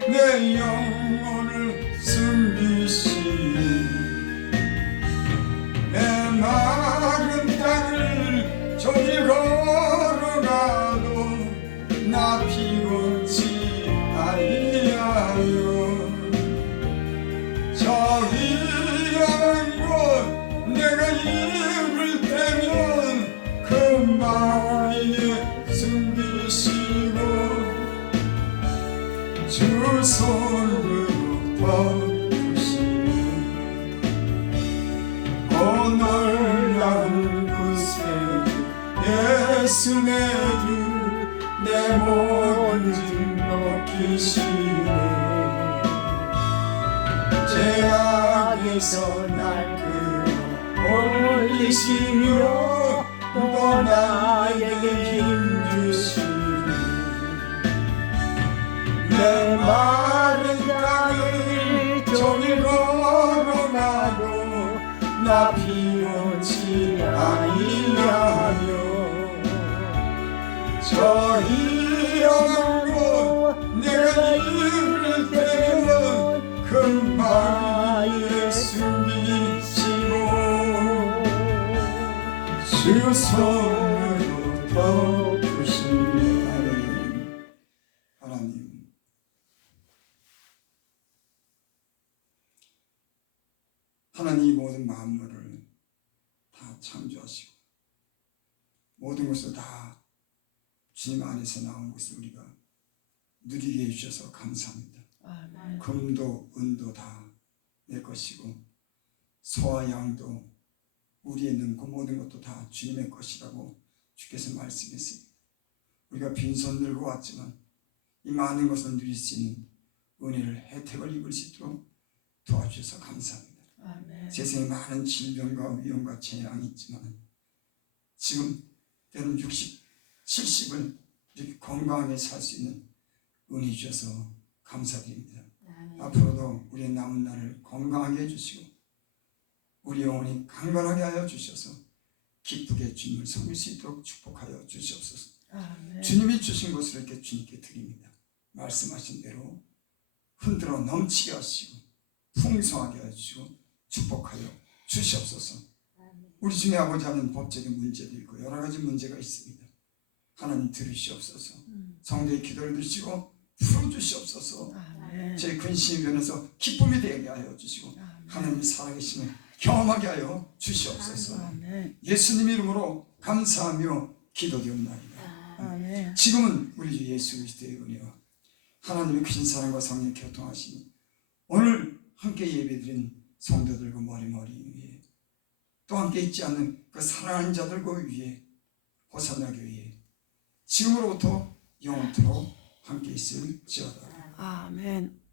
내 영혼을 숨기시니 내 마른 땅을 종일 걸어가도 나 피곤치 아니하여 저 위험한 곳 내가 입을 떼면 그 마위에 숨기시고 주 손으로 덮으시고 놀라운 곳에 예수 내 주 내 모든 짐 벗기시네. 죄악에서 날 끌어 올리시며 또 나에게 힘 주시네. 내 마른 땅을 종일 걸어가도 나 피곤치 아니하며 저 위험한 곳 내가 입을 떼면 금방 위에 숨기시고 주 손으로 덮으시네. 하나님, 하나님 모든 만물을 다 창조하시고 모든 것을 다 주님 안에서 나온 것을 우리가 누리게 해주셔서 감사합니다. 아멘. 금도 은도 다 내 것이고 소와 양도 우리의 능고 모든 것도 다 주님의 것이라고 주께서 말씀했습니다. 우리가 빈손 들고 왔지만 이 많은 것을 누릴 수 있는 은혜를 혜택을 입을 수 있도록 도와주셔서 감사합니다. 아멘. 세상에 많은 질병과 위험과 재앙이 있지만 지금 때는 60, 70을 이렇게 건강하게 살 수 있는 은혜 주셔서 감사드립니다. 앞으로도 우리의 남은 날을 건강하게 해주시고 우리 영혼이 강건하게 하여 주셔서 기쁘게 주님을 섬길 수 있도록 축복하여 주시옵소서. 아멘. 주님이 주신 것을 이렇게 주님께 드립니다. 말씀하신 대로 흔들어 넘치게 하시고 풍성하게 하시고 축복하여 주시옵소서. 우리 중에 아버지 하는 법적인 문제도 있고 여러 가지 문제가 있습니다. 하나님 들으시옵소서. 성도의 기도를 들으시고 풀어주시옵소서. 아멘. 저희 근심이 변해서 기쁨이 되게 하여 주시고 아멘. 하나님의 살아계심을 경험하게 하여 주시옵소서. 아멘. 예수님 이름으로 감사하며 기도드립니다. 아멘. 지금은 우리 주 예수 그리스도의 은혜와 하나님의 크신 사랑과 성령의 교통하심이 오늘 함께 예배드린 성도들과 머리 위에 또 함께 있지 않는 그 사랑하는 자들과 위에 호산나 교회에 지금으로부터 영원토록 함께 있을지어다. 아멘.